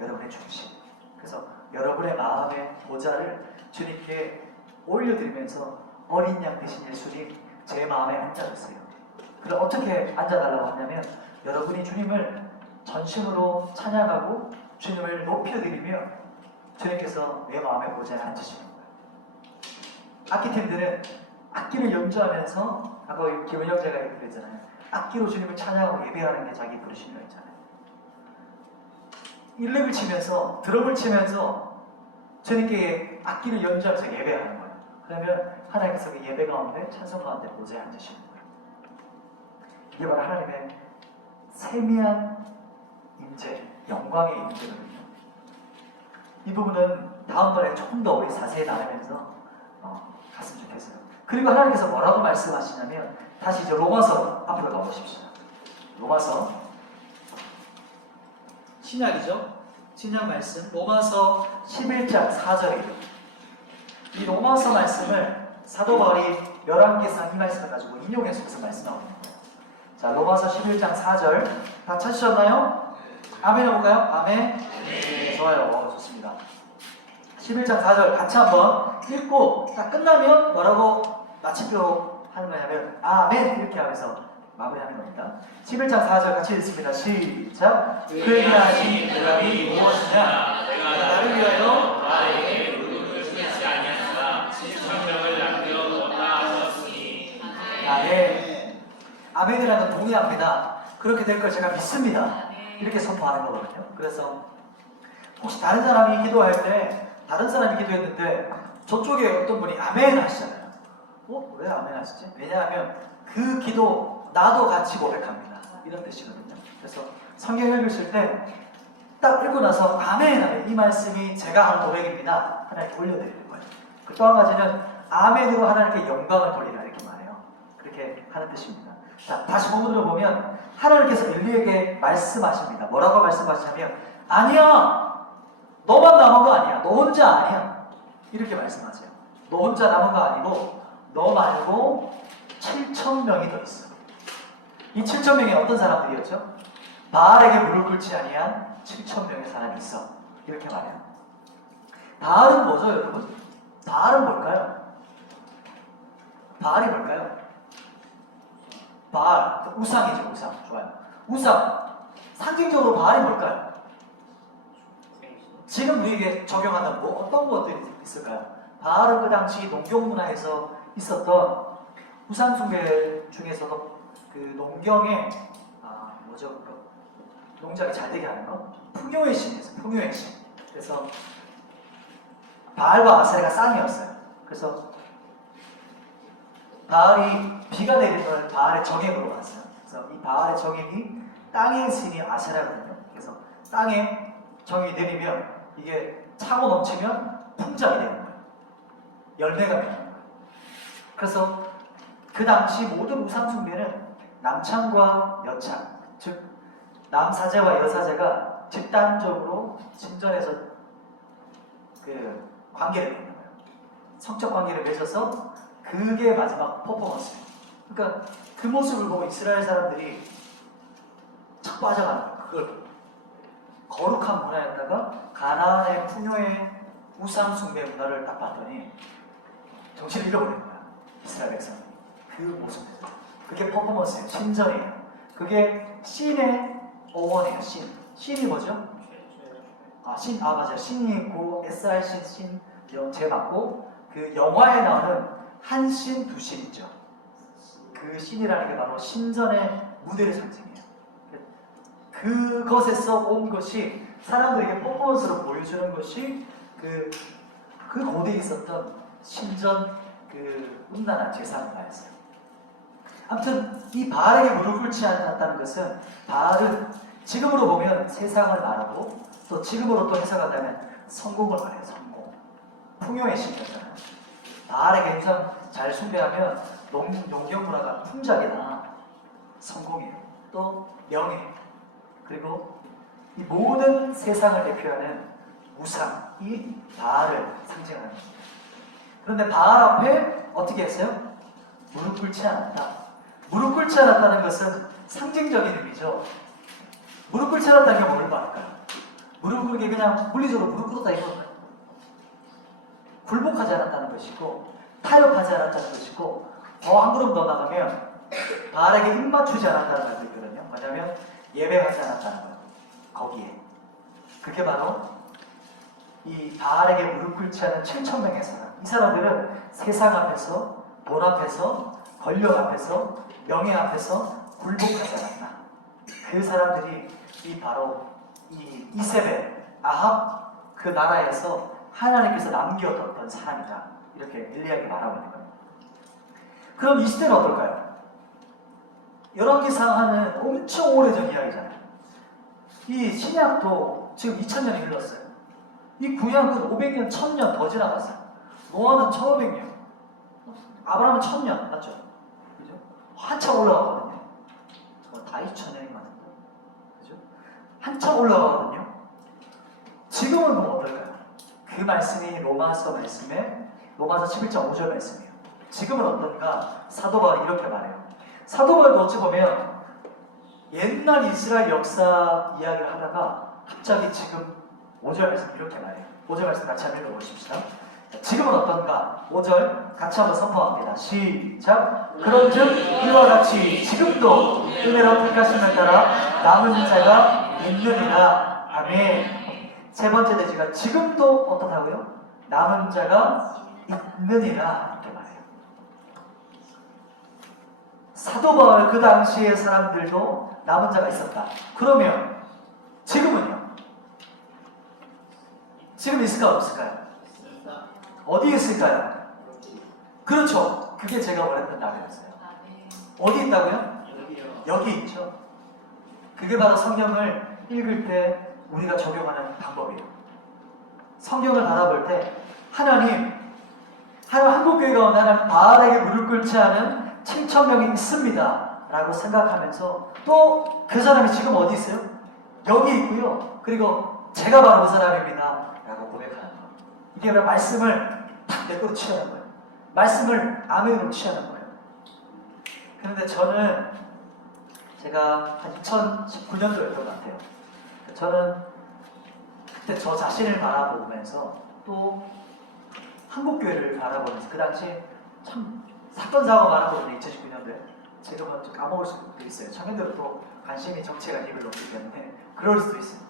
여러분의 중심. 그래서 여러분의 마음의 보좌를 주님께 올려드리면서 어린 양 대신 예수님 제 마음에 앉아주세요. 그럼 어떻게 앉아달라고 하냐면 여러분이 주님을 전심으로 찬양하고 주님을 높여드리며 주님께서 내 마음의 보좌에 앉으시는 거예요. 악기팀들은 악기를 연주하면서 아까 기원 형제가 얘기했잖아요. 악기로 주님을 찬양하고 예배하는 게 자기 부르심이었잖아요. 일렉을 치면서 드럼을 치면서 주님께 악기를 연주하면서 예배하는 거예요. 그러면 하나님께서 그 예배 가운데 찬송 가운데 보좌에 앉으시는 거예요. 이게 바로 하나님의 세미한 임재, 영광의 임재거든요. 이 부분은 다음번에 조금 더 우리 자세히 나누면서 갔으면 좋겠어요. 그리고 하나님께서 뭐라고 말씀하시냐면 다시 이제 로마서 앞으로 나오십시오. 로마서 신약이죠? 신약 말씀 로마서 11장 4절이에요. 이 로마서 말씀을 사도 바울이 11개상 이 말씀을 가지고 인용해서 무슨 말씀하고 있는 거예요. 자, 로마서 11장 4절 다 찾으셨나요? 아멘 해볼까요? 아멘. 네, 좋아요. 좋습니다. 11장 4절 같이 한번 읽고 딱 끝나면 뭐라고 마침표로 하는 거냐면 아멘 이렇게 하면서 마무리하는 겁니다. 11장 4절 같이 읽습니다. 시작. 그에게 하신 대답이 무엇이냐? 내가 나를 위하여 나에게 무릎을 꿇지 아니하사 7,000명을 남겨놓았다 하셨으니. 아멘. 아멘이라는 동의합니다. 그렇게 될 걸 제가 믿습니다. 이렇게 선포하는 거거든요. 그래서 혹시 다른 사람이 기도할 때 다른 사람이 기도했는데 저쪽에 어떤 분이 아멘 하시잖아요. 왜 아멘 하시지? 왜냐하면 그 기도 나도 같이 고백합니다. 이런 뜻이거든요. 그래서 성경 읽으실 때 딱 읽고 나서 아멘 하면 이 말씀이 제가 하는 고백입니다. 하나님께 올려드리는 거예요. 또 한 가지는 아멘으로 하나님께 영광을 돌리라 이렇게 말해요. 그렇게 하는 뜻입니다. 자, 다시 본문으로 보면 하나님께서 엘리에게 말씀하십니다. 뭐라고 말씀하시냐면 아니야! 너만 남은 거 아니야. 너 혼자 아니야. 이렇게 말씀하세요. 너 혼자 남은 거 아니고 너 말고 7,000명이 더 있어. 이 7,000명이 어떤 사람들이었죠? 바알에게 무릎 꿇지 아니한 7,000명의 사람이 있어. 이렇게 말해요. 바알은 뭐죠, 여러분? 바알은 뭘까요? 바알이 뭘까요? 바알, 우상이죠, 우상. 좋아요. 우상. 상징적으로 바알이 뭘까요? 지금 우리에게 적용하는 어떤 것들이 있을까요? 바알은 그 당시 농경 문화에서 있었던 우상 숭배 중에서도 그 농경에 농작이 잘 되게 하는 거 풍요의 신이었어요. 풍요의 신. 그래서 바알과 아세라가 쌍이었어요. 그래서 바알이 비가 내리면 바알의 정액으로 갔어요. 그래서 이 바알의 정액이 땅의 신이 아세라거든요. 그래서 땅에 정액이 내리면 이게 차고 넘치면 풍작이 되는 거예요. 열매가 되는 거예요. 그래서 그 당시 모든 우상 숭배는 남창과 여창, 즉 남사제와 여사제가 집단적으로 신전에서 그 관계를 맺는 거예요. 성적 관계를 맺어서 그게 마지막 퍼포먼스예요. 그러니까 그 모습을 보고 이스라엘 사람들이 착 빠져가는 거예요. 그걸 거룩한 문화였다가 가나안의 풍요의 우상 숭배 문화를 딱 봤더니 정신을 잃어버린 거야. 이스라엘 백성이. 그 모습이죠. 그게 퍼포먼스예요. 신전이에요. 그게 신의 어원이에요. 신이 뭐죠? 맞아요. 신이 있고 SR 신, 제 맞고 그 영화에 나오는 한 신, 두 신 있죠. 그 신이라는 게 바로 신전의 무대를 상징해요. 그것에서 온 것이 사람들에게 퍼포먼스로 보여주는 것이 그 고대에 있었던 신전 그 음란한 제사 문화였어요. 아무튼 이 바알에게 무릎 꿇지 않았다는 것은 바알은 지금으로 보면 세상을 말하고 또 지금으로 또 해석한다면 성공을 말해요. 성공. 풍요의 신이었잖아요. 바알에게 우선 잘 숭배하면 농경 문화가 풍작이나 성공이에요. 또 명예. 그리고 이 모든 세상을 대표하는 우상이 바알을 상징하는 겁니다. 그런데 바알 앞에 어떻게 했어요? 무릎 꿇지 않았다. 무릎 꿇지 않았다는 것은 상징적인 의미죠. 무릎 꿇지 않았다는 게 뭘 말할까요? 무릎 꿇게 그냥 물리적으로 무릎 꿇었다 이거는 굴복하지 않았다는 것이고 타협하지 않았다는 것이고 더 한 걸음 더 나가면 바알에게 입맞추지 않았다는 말도 있거든요. 뭐냐면 예배하지 않았다는 거예요. 거기에. 그게 바로 이 바알에게 무릎 꿇지 않은 7,000명의 사람. 이 사람들은 세상 앞에서 돈 앞에서 권력 앞에서 명예 앞에서 굴복하지 않았다. 그 사람들이 바로 이 이세벨, 아합 그 나라에서 하나님께서 남겨뒀던 사람이다. 이렇게 엘리야에게 말하고 있는 거예요. 그럼 이 시대는 어떨까요? 열왕기상하는 엄청 오래전 이야기잖아요. 이 신약도 지금 2000년이 흘렀어요. 이 구약은 500년, 1000년 더 지나갔어요. 노아는 1500년, 아브라함은 1000년, 맞죠? 그죠? 한참 올라가거든요. 다 2000년인 것 같은데. 그죠? 한참 올라가거든요. 지금은 그럼 어떨까요? 그 말씀이 로마서 말씀에, 로마서 11장 5절 말씀이에요. 지금은 어떤가? 사도 바울이 이렇게 말해요. 사도 바울도 어찌 보면 옛날 이스라엘 역사 이야기를 하다가 갑자기 지금 5절 말씀 이렇게 말해요. 5절 말씀 같이 한번 읽어보십시다. 지금은 어떤가? 5절 같이 한번 선포합니다. 시작! 그런즉 이와 같이 지금도 은혜로 택하심을 따라 남은 자가 있느니라. 아멘. 세 번째 대지가 지금도 어떻다고요? 남은 자가 있느니라. 이렇게 말해요. 사도 바울 그 당시의 사람들도 남은 자가 있었다. 그러면 지금은요? 지금 있을까요? 없을까요? 어디에 있을까요? 그렇죠. 그게 제가 원했던 답이었어요. 어디 있다고요? 여기 있죠. 그게 바로 성경을 읽을 때 우리가 적용하는 방법이에요. 성경을 바라볼 때 하나님 한국교회 가운데 하나님 바알에게 무릎 꿇지 않은 7,000명이 있습니다 라고 생각하면서 또 그 사람이 지금 어디 있어요? 여기 있고요. 그리고 제가 바로 그 사람입니다 라고 고백하는 거예요. 이게 바로 말씀을 딱 내 거로 취하는 거예요. 말씀을 아멘으로 취하는 거예요. 그런데 저는 제가 한 2019년도였던 것 같아요. 저는 그때 저 자신을 바라보면서 또 한국교회를 바라보면서 그 당시 참 사건 사고가 많았거든요. 2019년도에 제가 먼저 까먹을 수도 있어요. 청년들은 또 관심이 정체가 입을 높기 때문에 그럴 수도 있어요.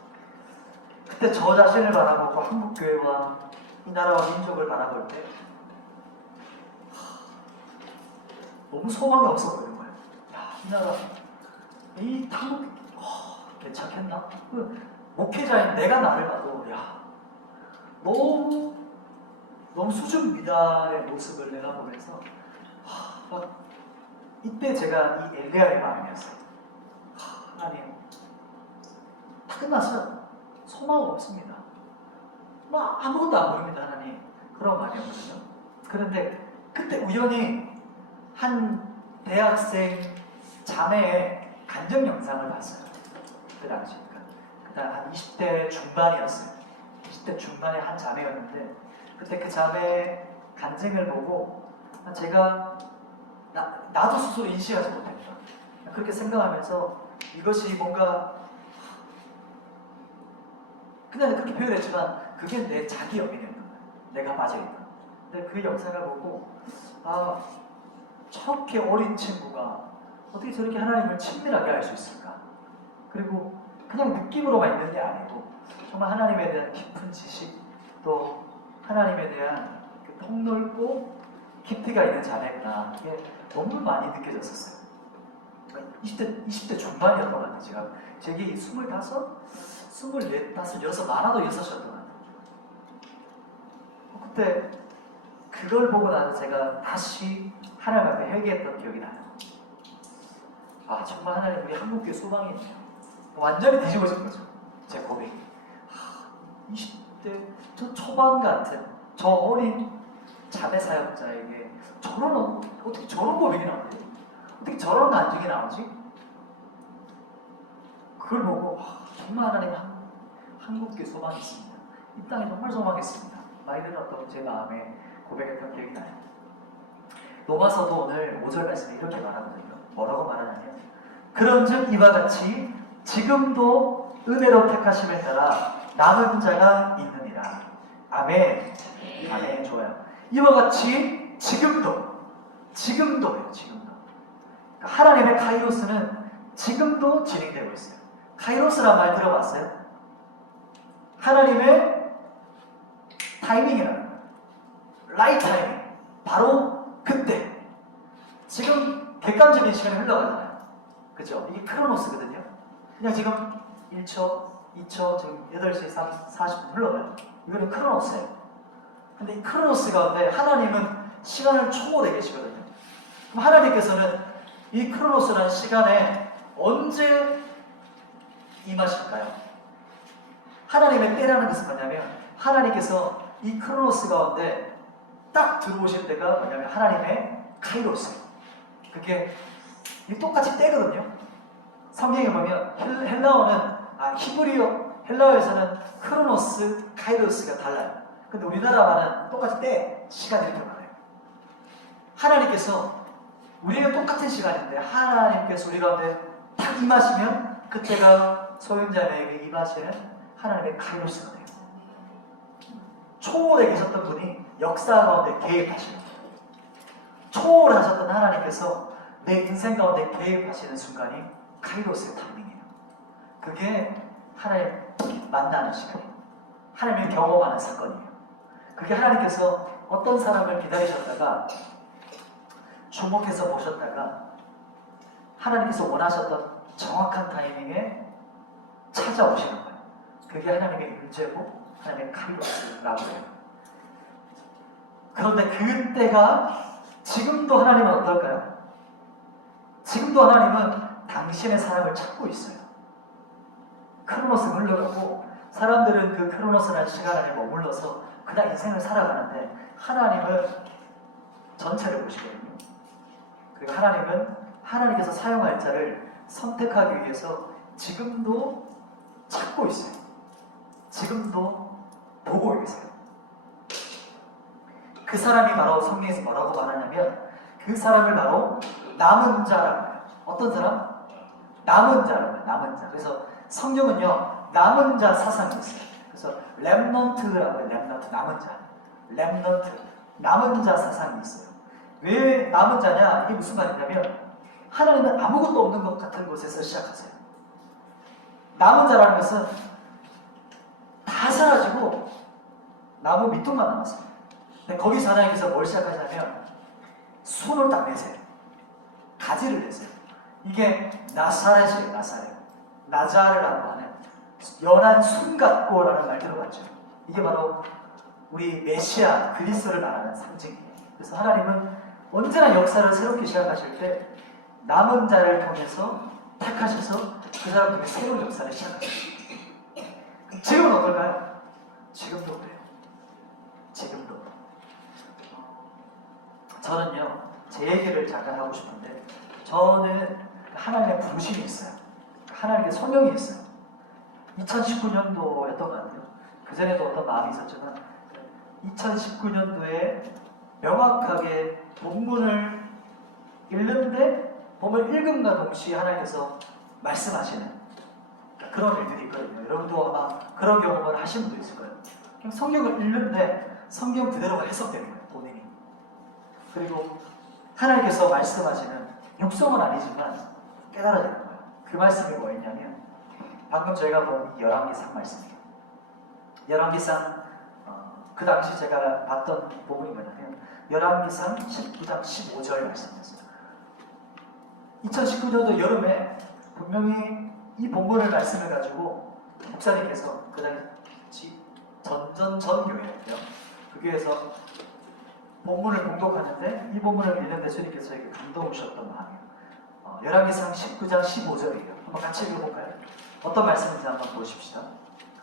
그때 저 자신을 바라보고 한국교회와 이 나라와 민족을 바라볼 때 너무 소망이 없어 보이는 거예요. 야, 이 나라, 이 한국 괜찮겠나? 목회자인 내가 나를 봐도 야 너무 수준 미달의 모습을 내가 보면서 이때 제가 이 엘리야의 마음이었어요. 하나님 다 끝났어요. 소망 없습니다. 아무것도 안 보입니다. 하나님 그런 마음이었거든요. 그런데 그때 우연히 한 대학생 자매의 간증 영상을 봤어요. 그 당시 한 20대 중반이었어요. 20대 중반의 한 자매였는데 그때 그 자매의 간증을 보고 제가 나도 스스로 인식하지 못했다. 그렇게 생각하면서 이것이 뭔가 그냥 그렇게 표현했지만 그게 내 자기 영이었던 거예요. 내가 빠져있다. 근데 그 영상을 보고 저렇게 어린 친구가 어떻게 저렇게 하나님을 친밀하게 할 수 있을까? 그리고 그냥 느낌으로만 있는 게 아니고 정말 하나님에 대한 깊은 지식 또 하나님에 대한 그 폭넓고 깊이가 있는 자매구나. 이게 너무 많이 느껴졌었어요. 20대 중반이었던 것 같아요. 제가 제게 25, 24, 6 많아도 6이었던 것 같아요. 그때 그걸 보고 나서 제가 다시 하나님 앞에 회개했던 기억이 나요. 정말 하나님 우리 한국교회 소망이 있네요. 완전히 뒤집어진 거죠. 제 고백이. 20대 저 초반 같은 저 어린 자매 사역자에게 어떻게 저런 고백이 나오지? 어떻게 저런 간증이 나오지? 그걸 보고 정말 하나님 한국교회 소망이 있습니다. 이 땅에 정말 소망이 있습니다. 이런 어떤 제 마음에 고백했던 기억이 나요. 로마서도 오늘 5절 말씀에 이렇게 말하거든요. 뭐라고 말하냐면 그런즉 이와 같이 지금도 은혜로 택하심에 따라 남은 자가 있느니라. 아멘. 아멘. 좋아요. 이와 같이 지금도예요. 지금도. 그러니까 하나님의 카이로스는 지금도 진행되고 있어요. 카이로스란 말 들어봤어요? 하나님의 타이밍이라는 거예요. 라이트 타이밍. 바로 그때. 지금 객관적인 시간이 흘러가잖아요. 그죠? 이게 크로노스거든요. 그냥 지금 1초, 2초, 지금 8시 40분 흘러가요. 이거는 크로노스예요. 근데 이 크로노스 가운데 하나님은 시간을 초월해 계시거든요. 그럼 하나님께서는 이 크로노스라는 시간에 언제 임하실까요? 하나님의 때라는 것은 뭐냐면 하나님께서 이 크로노스 가운데 딱 들어오실 때가 뭐냐면 하나님의 카이로스예요. 그게 똑같이 때거든요. 성경에 보면 히브리어 헬라어에서는 크로노스, 카이로스가 달라요. 근데 우리나라와는 똑같이 때, 시간이 이렇게 많아요. 하나님께서 우리는 똑같은 시간인데 하나님께서 우리 가운데 딱 임하시면 그때가 소유자에게 임하시는 하나님의 카이로스가 돼요. 초월해 계셨던 분이 역사 가운데 개입하시는 거예요. 초월하셨던 하나님께서 내 인생 가운데 개입하시는 순간이 카이로스의 타이밍이에요. 그게 하나님 만나는 시간이에요. 하나님을 경험하는 사건이에요. 그게 하나님께서 어떤 사람을 기다리셨다가 주목해서 보셨다가 하나님께서 원하셨던 정확한 타이밍에 찾아오시는 거예요. 그게 하나님의 임재고 하나님의 카이로스라고 해요. 그런데 그때가 지금도 하나님은 어떨까요? 지금도 하나님은 당신의 사랑을 찾고 있어요. 크로노스가 흘러가고 사람들은 그 크로노스라는 시간 안에 머물러서 그냥 인생을 살아가는데 하나님은 전체를 보시거든요. 그리고 하나님은 하나님께서 사용할 자를 선택하기 위해서 지금도 찾고 있어요. 지금도 보고 계세요. 그 사람이 바로 성경에서 뭐라고 말하냐면 그 사람을 바로 남은 자라고 해요. 어떤 사람? 남은 자라고 해요. 남은 자. 그래서 성경은요 남은 자 사상이 있어요. 그래서 렘넌트라고 해요. 렘넌트, 남은 자. 렘넌트, 남은 자 사상이 있어요. 왜 남은 자냐? 이게 무슨 말이냐면 하나님은 아무것도 없는 것 같은 곳에서 시작하세요. 남은 자라는 것은 다 사라지고 나무 밑통만 남았어요. 근데 거기서 하나님께서 뭘 시작하냐면 손을 딱 내세요. 가지를 내세요. 이게 나사렛이에요. 나사렛. 나자르라고 하는 연한 순 같고라는 말 들어봤죠. 이게 바로 우리 메시아 그리스도를 말하는 상징이에요. 그래서 하나님은 언제나 역사를 새롭게 시작하실 때 남은 자를 통해서 택하셔서 그 사람 통해 새로운 역사를 시작하세요. 지금은 어떨까요? 지금도 그래요. 지금도. 저는요, 제 얘기를 잠깐 하고 싶은데, 저는 하나님의 부르심이 있어요. 하나님의 소명이 있어요. 2019년도였던 것 같아요. 그전에도 어떤 마음이 있었지만, 2019년도에 명확하게 본문을 읽는데, 본문을 읽음과 동시에 하나님께서 말씀하시는 그런 일들이 있거든요. 여러분도 아마 그런 경험을 하신 분도 있을 거예요. 그냥 성경을 읽는데 성경 그대로가 해석되는 거예요. 본인이. 그리고 하나님께서 말씀하시는 육성은 아니지만 깨달아지는 거예요. 그 말씀이 뭐였냐면 방금 저희가 본 열왕기상 말씀이에요. 열왕기상 그 당시 제가 봤던 부분이 뭐냐면 열왕기상 19장 15절 말씀이었어요. 2019년도 여름에 분명히 이 본문을 말씀해 가지고 목사님께서 그 당시 전교회였죠. 그 교회에서 본문을 봉독하는데 이 본문을 읽는데 주님께서 저에게 감동을 주셨던 마음이에요. 열왕기상 19장 15절이에요. 한번 같이 읽어볼까요? 어떤 말씀인지 한번 보십시다.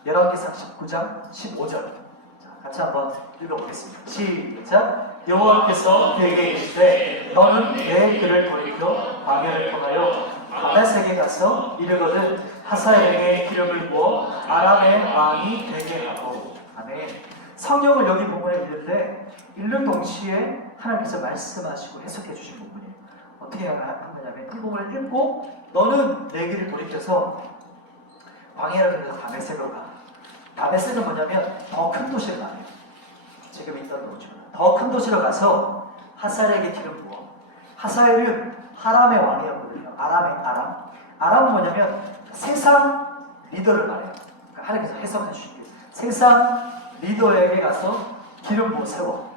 열왕기상 19장 15절. 자, 같이 한번 읽어보겠습니다. 시작. 여호와께서 그에게 이르시되 너는 내 글을 돌이켜 광야를 통하여 다메섹에 가서 이르거든 하사엘에게 기름을 부어 아람의 왕이 되게 하고. 아멘. 성경을 여기 부분에 읽는데 읽는 동시에 하나님께서 말씀하시고 해석해 주신 부분이에요. 어떻게 한 거냐면 이 부분을 읽고 너는 내 길을 돌이켜서 광야를 통해서 다메섹으로 가. 다메섹은 뭐냐면 더 큰 도시를 말해요. 지금 있던 도시로 더 큰 도시로 가서 하사엘에게 기름 부어. 하사엘은 하람의 왕이었거든요. 아람은 뭐냐면 세상 리더를 말해요. 그러니까 하나님께서 해석해 주신 게 세상 리더에게 가서 기름 부어 세워.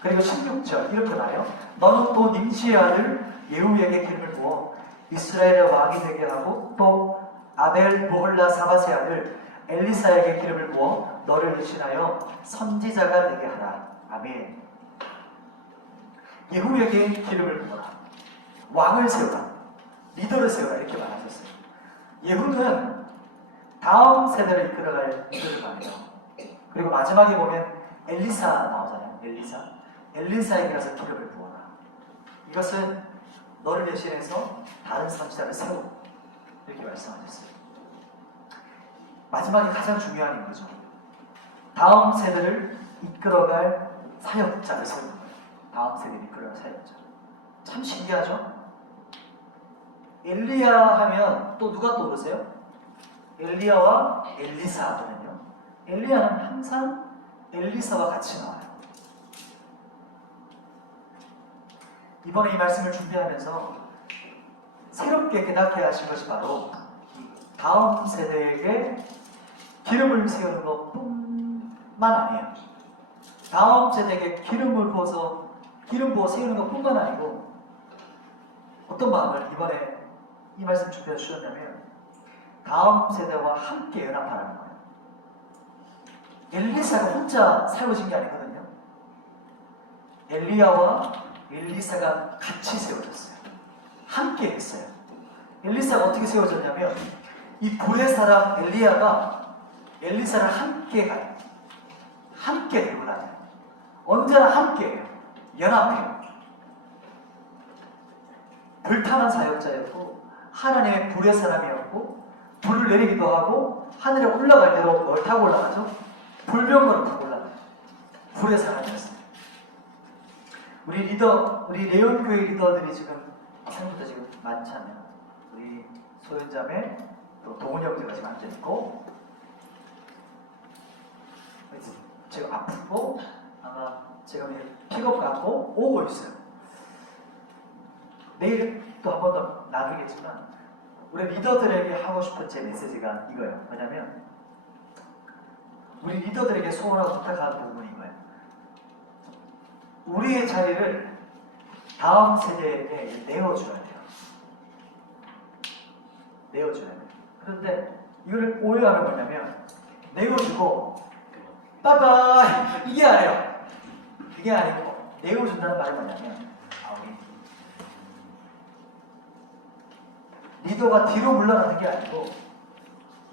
그리고 16절 이렇게 말해요. 너는 또 nim시의 아들 예후에게 기름을 부어 이스라엘의 왕이 되게 하고 또 아벨 보홀라 사바세 아들 엘리사에게 기름을 부어 너를 대신하여 선지자가 되게 하라. 아멘. 예후에게 기름을 부어라. 왕을 세우라. 리더를 세우라. 이렇게 말하셨어요. 예후는 다음 세대를 이끌어갈 리더를 말해요. 그리고 마지막에 보면 엘리사 나오잖아요. 엘리사에게 가서 기름을 부어라. 이것은 너를 대신해서 다른 선지자를 세우. 이렇게 말씀하셨어요. 마지막에 가장 중요한 거죠. 다음 세대를 이끌어갈 사역자를 세우는 거예요. 다음 세대를 이끌어갈 사역자. 참 신기하죠? 엘리야 하면 또 누가 떠오르세요? 엘리야와 엘리사거든요. 엘리야는 항상 엘리사와 같이 나와요. 이번에 이 말씀을 준비하면서 새롭게 깨닫게 하신 것이 바로 다음 세대에게 기름을 세우는 것뿐만 아니에요. 다음 세대에게 기름 부어 세우는 것뿐만 아니고 어떤 마음을 이번에 이 말씀 준비해 주셨냐면 다음 세대와 함께 연합하라는 거예요. 엘리사가 혼자 세워진 게 아니거든요. 엘리야와 엘리사가 같이 세워졌어요. 함께 했어요. 엘리사가 어떻게 세워졌냐면 이 불의 사람 엘리야가 엘리사를 함께 가요. 함께 들고 다녀요. 언제나 함께해요. 연합해요. 불타는 사역자였고 하나님의 불의 사람이었고 불을 내리기도 하고 하늘에 올라갈 때도 뭘 타고 올라가죠? 불병거를 타고 올라가요. 불의 사람이었어요. 우리 레온교회 리더들이 지금 생부터 지금 많잖아요. 우리 소연자매 또 동훈이 형제가 지금 앉아있고 지금 아프고 아마 지금 픽업 갖고 오고 있어요. 내일 또 한 번 더 나누겠지만 우리 리더들에게 하고 싶은 제 메시지가 이거예요. 뭐냐면 우리 리더들에게 소원하고 부탁하는 부분이 이거예요. 우리의 자리를 다음 세대에게 내어줘야 돼요. 내어줘야 돼요. 그런데 이걸 오해하는 뭐냐면 내어주고 빠빠이 이게 아니에요. 그게 아니고 내어준다는 말이 뭐냐면 리더가 뒤로 물러나는 게 아니고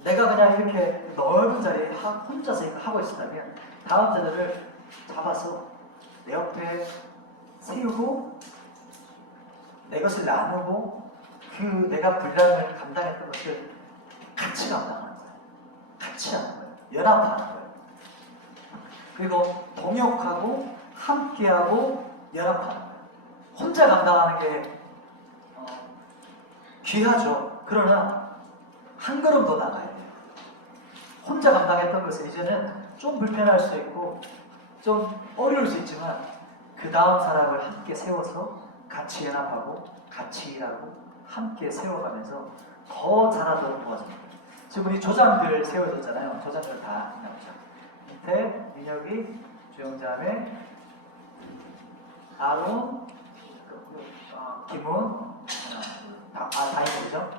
내가 그냥 이렇게 넓은 자리에 혼자서 하고 있었다면 다음 세대를 잡아서 내 옆에 세우고 내 것을 나누고 그 내가 분량을 감당했던 것을 같이 감당하는 거예요. 같이 하는 거예요. 연합하는 거예요. 그리고 동역하고 함께하고 연합하는 거예요. 혼자 감당하는 게 귀하죠. 그러나 한 걸음 더 나가야 돼요. 혼자 감당했던 것을 이제는 좀 불편할 수 있고 좀 어려울 수 있지만 그 다음 사람을 함께 세워서 같이 연합하고 같이 일하고 함께 세워가면서 더 잘하도록 도와줍니다. 지금 우리 조장들 세워졌잖아요. 조장들 다 나오죠. 밑에 민혁이, 주영자매, 아론, 김훈, 다행이죠.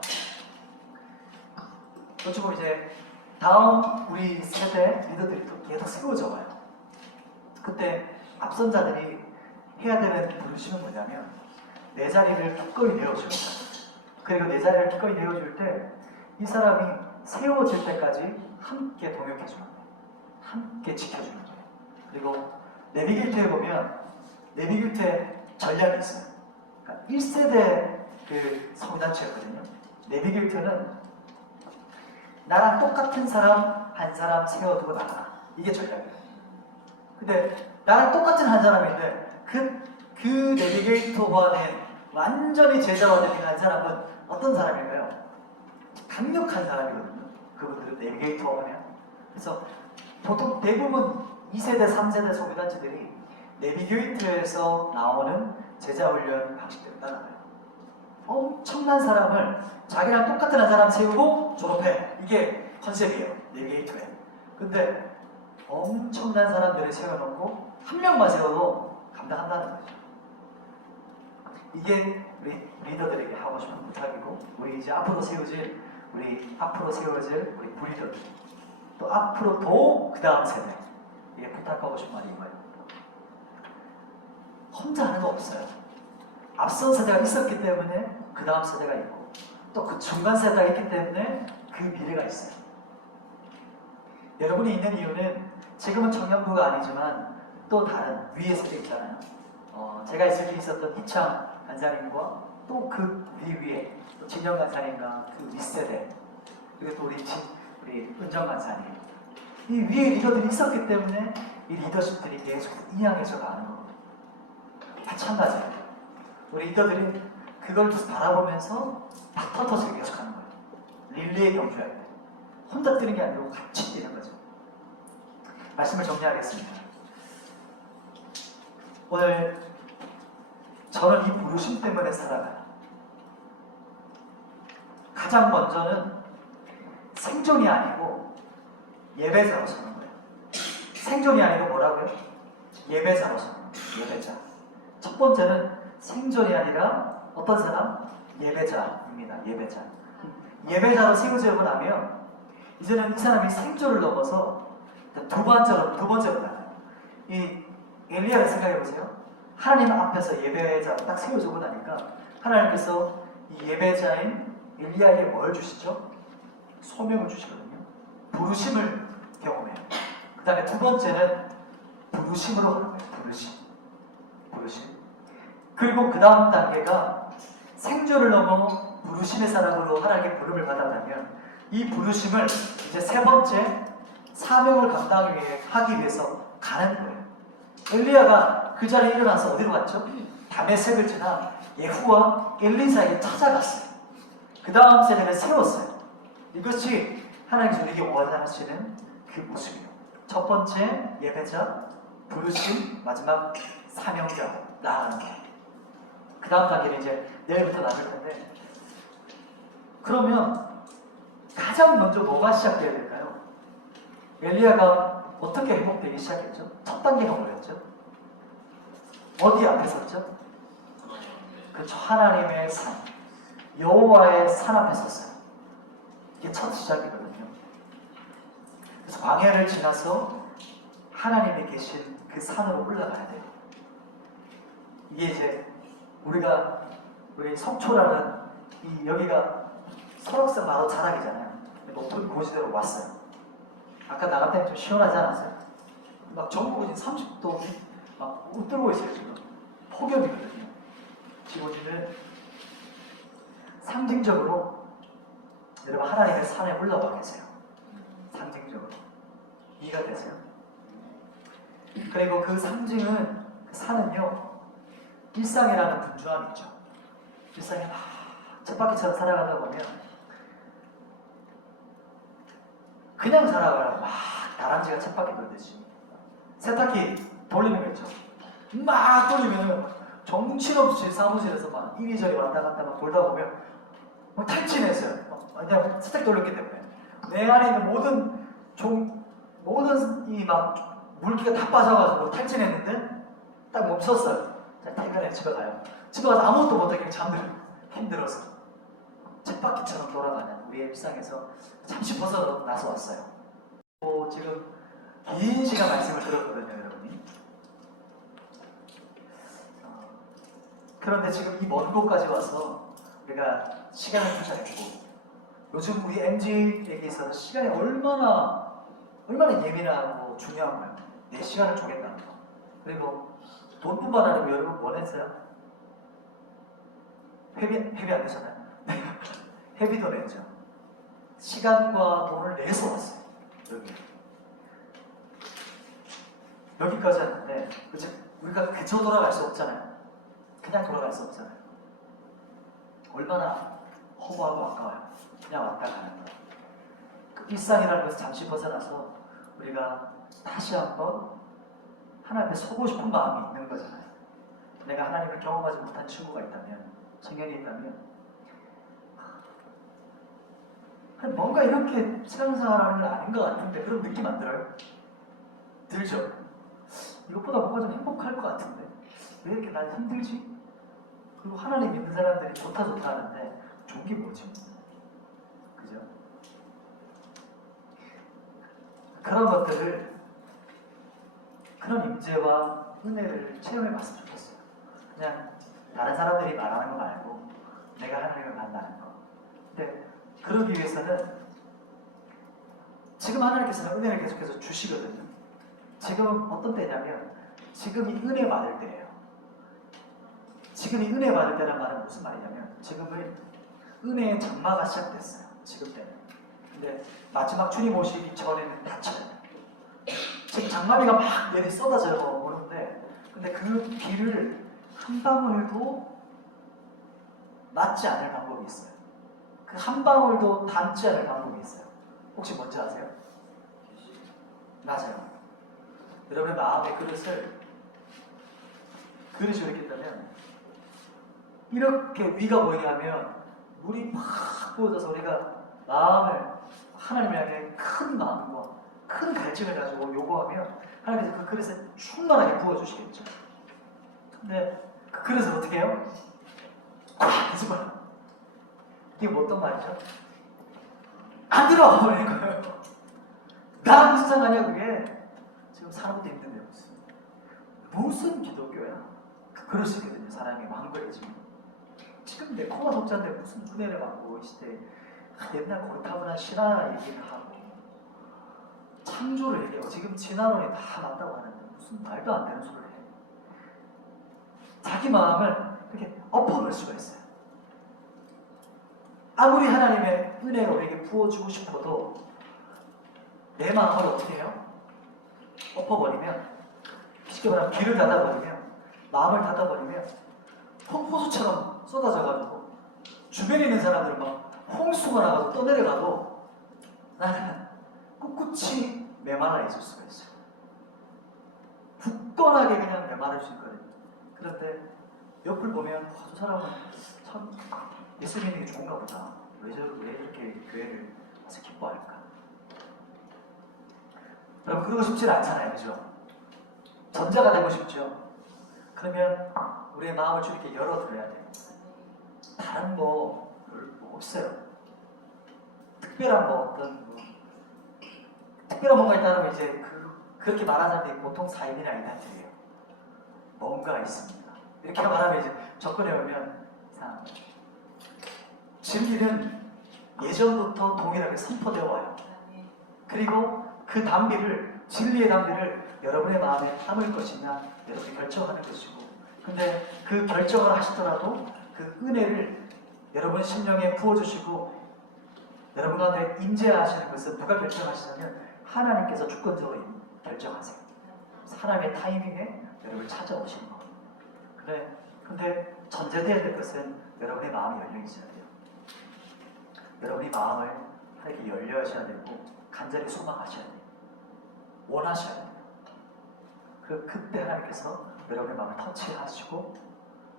그렇지만 이제 다음 우리 세대 리더들이 또 계속 세워져 와요. 그때 앞선 자들이 해야 되는 부르심은 뭐냐면 내 자리를 기꺼이 내어주는 거예요. 그리고 내 자리를 기꺼이 내어줄 때 이 사람이 세워질 때까지 함께 동역해주는 거예요. 함께 지켜주는 거예요. 그리고 내비길트에 보면 내비길트에 전략이 있어요. 그러니까 1세대 그 성단체였거든요. 내비길트는 나랑 똑같은 사람 한 사람 세워두고 나가라. 이게 전략이에요. 근데 나랑 똑같은 한 사람인데 그 내비게이터와는 완전히 제자화된 한 사람은 어떤 사람일까요? 강력한 사람이거든요. 그분들은 내비게이터 하면. 그래서 보통 대부분 2세대, 3세대 소비단체들이 내비게이터에서 나오는 제자훈련 방식대로 따라가요. 엄청난 사람을 자기랑 똑같은 한 사람 세우고 졸업해. 이게 컨셉이에요. 내비게이터에. 근데 엄청난 사람들을 세워놓고 한 명만 세워도 감당한다는 거죠. 이게 우리 리더들에게 하고 싶은 부탁이고 우리 이제 앞으로 세워질 우리 앞으로 세워질 우리 부리들, 또 앞으로 더 그 다음 세대, 이게 부탁하고 싶은 말이 이거예요. 혼자 하는 거 없어요. 앞선 세대가 있었기 때문에 그 다음 세대가 있고, 또 그 중간 세대가 있기 때문에 그 미래가 있어요. 여러분이 있는 이유는 지금은 청년부가 아니지만 또 다른 위에 세대 있잖아요. 제가 있을 때 있었던 이창 간사님과 또 그 위에 또 진영 간사님과 그 윗세대, 그리고 또 우리 은정 간사님, 이 위에 리더들이 있었기 때문에 이 리더십들이 계속 이양해져 가는 겁니다. 마찬가지예요. 우리 리더들이 그걸 바라보면서 터터지게 계속하는 거예요. 릴레이 경주할 때 혼자 뛰는 게 아니고 같이 뛰는 거죠. 말씀을 정리하겠습니다. 오늘 저는 이 부르심 때문에 살아가요. 가장 먼저는 생존이 아니고 예배자로 서는 거예요. 생존이 아니고 뭐라고요? 예배자로 서는 거예요. 예배자. 첫 번째는 생존이 아니라 어떤 사람? 예배자입니다. 예배자. 예배자로 세워지고 나면 이제는 이 사람이 생존을 넘어서 두 번째로 나가요. 이 엘리야를 생각해 보세요. 하나님 앞에서 예배자로 딱 세워지고 나니까 하나님께서 이 예배자인 엘리야에게 뭘 주시죠? 소명을 주시거든요. 부르심을 경험해요. 그 다음에 두 번째는 부르심으로 하는 거예요. 부르심. 그리고 그 다음 단계가 생존을 넘어 부르심의 사람으로 하나님께 부름을 받았다면 이 부르심을 이제 세 번째 사명을 감당하기 위해서 가는 거예요. 엘리야가 그 자리에 일어나서 어디로 갔죠? 다메섹을 지나 예후와 엘리사에게 찾아갔어요. 그 다음 세대를 세웠어요. 이것이 하나님께서 우리에게 원하시는 그 모습이에요. 첫 번째 예배자, 부르심, 마지막 사명자로 나아가는 거예요. 그 다음 단계는 이제 내일부터 나눌 텐데, 그러면 가장 먼저 뭐가 시작돼야 될까요? 엘리야가 어떻게 회복되기 시작했죠? 첫 단계가 뭐였죠? 어디 앞에 섰죠? 그렇죠. 하나님의 산, 여호와의 산 앞에 섰어요. 이게 첫 시작이거든요. 그래서 광야를 지나서 하나님이 계신 그 산으로 올라가야 돼요. 이게 이제 우리 석초라는 여기가 설악산 바로 자락이잖아요. 높은 고지대로 왔어요. 아까 나갈 때는 좀 시원하지 않았어요? 막 전국이 30도 막 웃들고 있어요. 지금 폭염이거든요. 지금은 상징적으로 여러분 하나님의 산에 올라와 계세요. 상징적으로 이해가 되세요? 그리고 그 상징은, 그 산은요, 일상이라는 분주함이 있죠. 일상에 막 쳇바퀴처럼 살아가다 보면 그냥 살아가요. 막 다람쥐가 쳇바퀴 돌듯이. 세탁기 돌리는 거 있죠. 막 돌리면 정신없이 사무실에서 막 이리저리 왔다 갔다 막 돌다 보면 막 탈진했어요. 그냥 세탁기 돌렸기 때문에 내 안에 있는 모든 이 막 물기가 다 빠져가지고 탈진했는데 딱 멈췄어요. 자, 퇴근해 집에 가요. 집에 가서 아무것도 못하게 잠들어요. 힘들어서. 쳇바퀴처럼 돌아가는 우리의 일상에서 잠시 벗어나서 왔어요. 지금 긴 시간 말씀을 들었거든요, 여러분이. 그런데 지금 이 먼 곳까지 와서 우리가 시간을 투자했고, 요즘 우리 MZ에게 있어서 시간이 얼마나 예민하고 중요한 거예요. 내 시간을 쪼갠다는 거. 그리고 돈뿐만 아니고 여러분 뭐 냈어요? 회비 안 내잖아요. 회비도 냈죠. 시간과 돈을 내서 왔어요. 여기까지 왔는데, 우리가 그저 돌아갈 수 없잖아요. 그냥 돌아갈 수 없잖아요. 얼마나 허무하고 아까워요. 그냥 왔다 가는 거. 그 일상이라는 것을 잠시 벗어나서 우리가 다시 한번 하나님 앞에 서고 싶은 마음이 있는 거잖아요. 내가 하나님을 경험하지 못한 친구가 있다면, 청년이 있다면, 뭔가 이렇게 신앙생활하는 건 아닌 것 같은데 그런 느낌 안 들어요? 들죠? 이것보다 뭔가 좀 행복할 것 같은데 왜 이렇게 난 힘들지? 그리고 하나님 믿는 사람들이 좋다 하는데 좋은 게 뭐지? 그죠? 그런 것들을, 그런 임재와 은혜를 체험해 봤으면 좋겠어요. 그냥 다른 사람들이 말하는 거 말고 내가 하나님을 만나는 거. 근데 그러기 위해서는 지금 하나님께서는 은혜를 계속해서 주시거든요. 지금 어떤 때냐면 지금 이 은혜 받을 때예요. 지금 이 은혜 받을 때란 말은 무슨 말이냐면 지금은 은혜의 장마가 시작됐어요. 지금 때는. 근데 마지막 주님 오시기 전에는 닫혀요. 지금 장마비가 막 내리 쏟아져 오는데 근데 그 비를 한 방울도 맞지 않을 방법이 있어요. 그 한 방울도 닿지 않을 방법이 있어요. 혹시 뭔지 아세요? 맞아요. 여러분의 마음의 그릇이 이렇게 있다면 이렇게 위가 보이게 하면 물이 막 부어져서 우리가 마음을 하나님을 향해 큰 마음과 큰 갈증을 가지고 요구하면 하나님께서 그 그릇에 충만하게 부어주시겠죠. 근데 그 그릇을 어떻게 해요? 거짓말. 이게 뭐 어떤 말이죠? 안 들어! 버리는 거예요. 나랑 무슨 상관이야 그게? 지금 사는 것도 힘든데 무슨 기독교야? 그 그릇이거든요. 사람이 망그러지면 지금 내 코가 독자인데 무슨 은혜를 받고 이 시대에 옛날 고리타분한 신화 얘기를 하고 창조를 얘기하고 지금 진화론이 다 맞다고 하는데 무슨 말도 안 되는 소리를 해. 자기 마음을 이렇게 엎어볼 수가 있어요. 아무리 하나님의 은혜로 우리에게 부어주고 싶어도 내 마음을 어떻게 해요? 엎어버리면, 쉽게 말하면 귀를 닫아버리면, 마음을 닫아버리면 호수처럼 쏟아져가지고 주변에 있는 사람들 막 홍수가 나가도 떠내려가도 나는 꿋꿋이 메말라 있을 수가 있어요. 굳건하게 그냥 메마를 수 있거든요. 그런데 옆을 보면 저 사람은 참 예수 믿는 게 좋은가 보다. 왜 저렇게 교회를 와서 기뻐할까? 여러분 그러고 싶지 않잖아요. 그죠? 전자가 되고 싶죠? 그러면 우리의 마음을 좀 이렇게 열어드려야 돼요. 다른 뭐 없어요. 특별한 특별한 뭔가 있다면 이제 그렇게 말하는 사람들이 보통 사인이나 이단들이에요. 뭔가 있습니다. 이렇게 말하면 이제 접근해오면 이상한 거죠. 진리는 예전부터 동일하게 선포되어 와요. 그리고 그 담비를, 진리의 담비를 여러분의 마음에 담을 것이냐 여러분이 결정하는 것이고, 근데 그 결정을 하시더라도 그 은혜를 여러분 심령에 부어주시고 여러분 가운데 임재하시는 것은 누가 결정하시냐면 하나님께서 주권적으로 결정하세요. 하나님의 타이밍에 여러분을 찾아오시는 거예요. 근데 전제되어야 될 것은 여러분의 마음이 열려 있어야 돼요. 여러분이 마음을 하나님께 열려 하셔야 되고 간절히 소망하셔야 돼요. 원하셔야 돼요. 그때 하나님께서 여러분의 마음을 터치하시고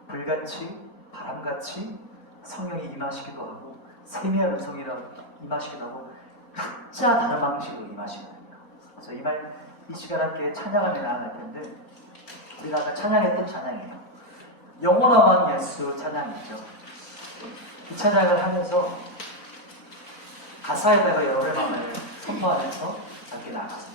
불같이 바람같이 성령이 임하시기도 하고 세미한 음성이라 임하시기도 하고 각자 다른 방식으로 임하시게 됩니다. 그래서 이 시간 함께 찬양하며 나아갈 텐데 우리가 아까 찬양했던 찬양이에요. 영원한 왕 예수 찬양이죠. 이 찬양을 하면서 가사에다가 여러분의 마음을 선포하면서 함께 나아갔습니다.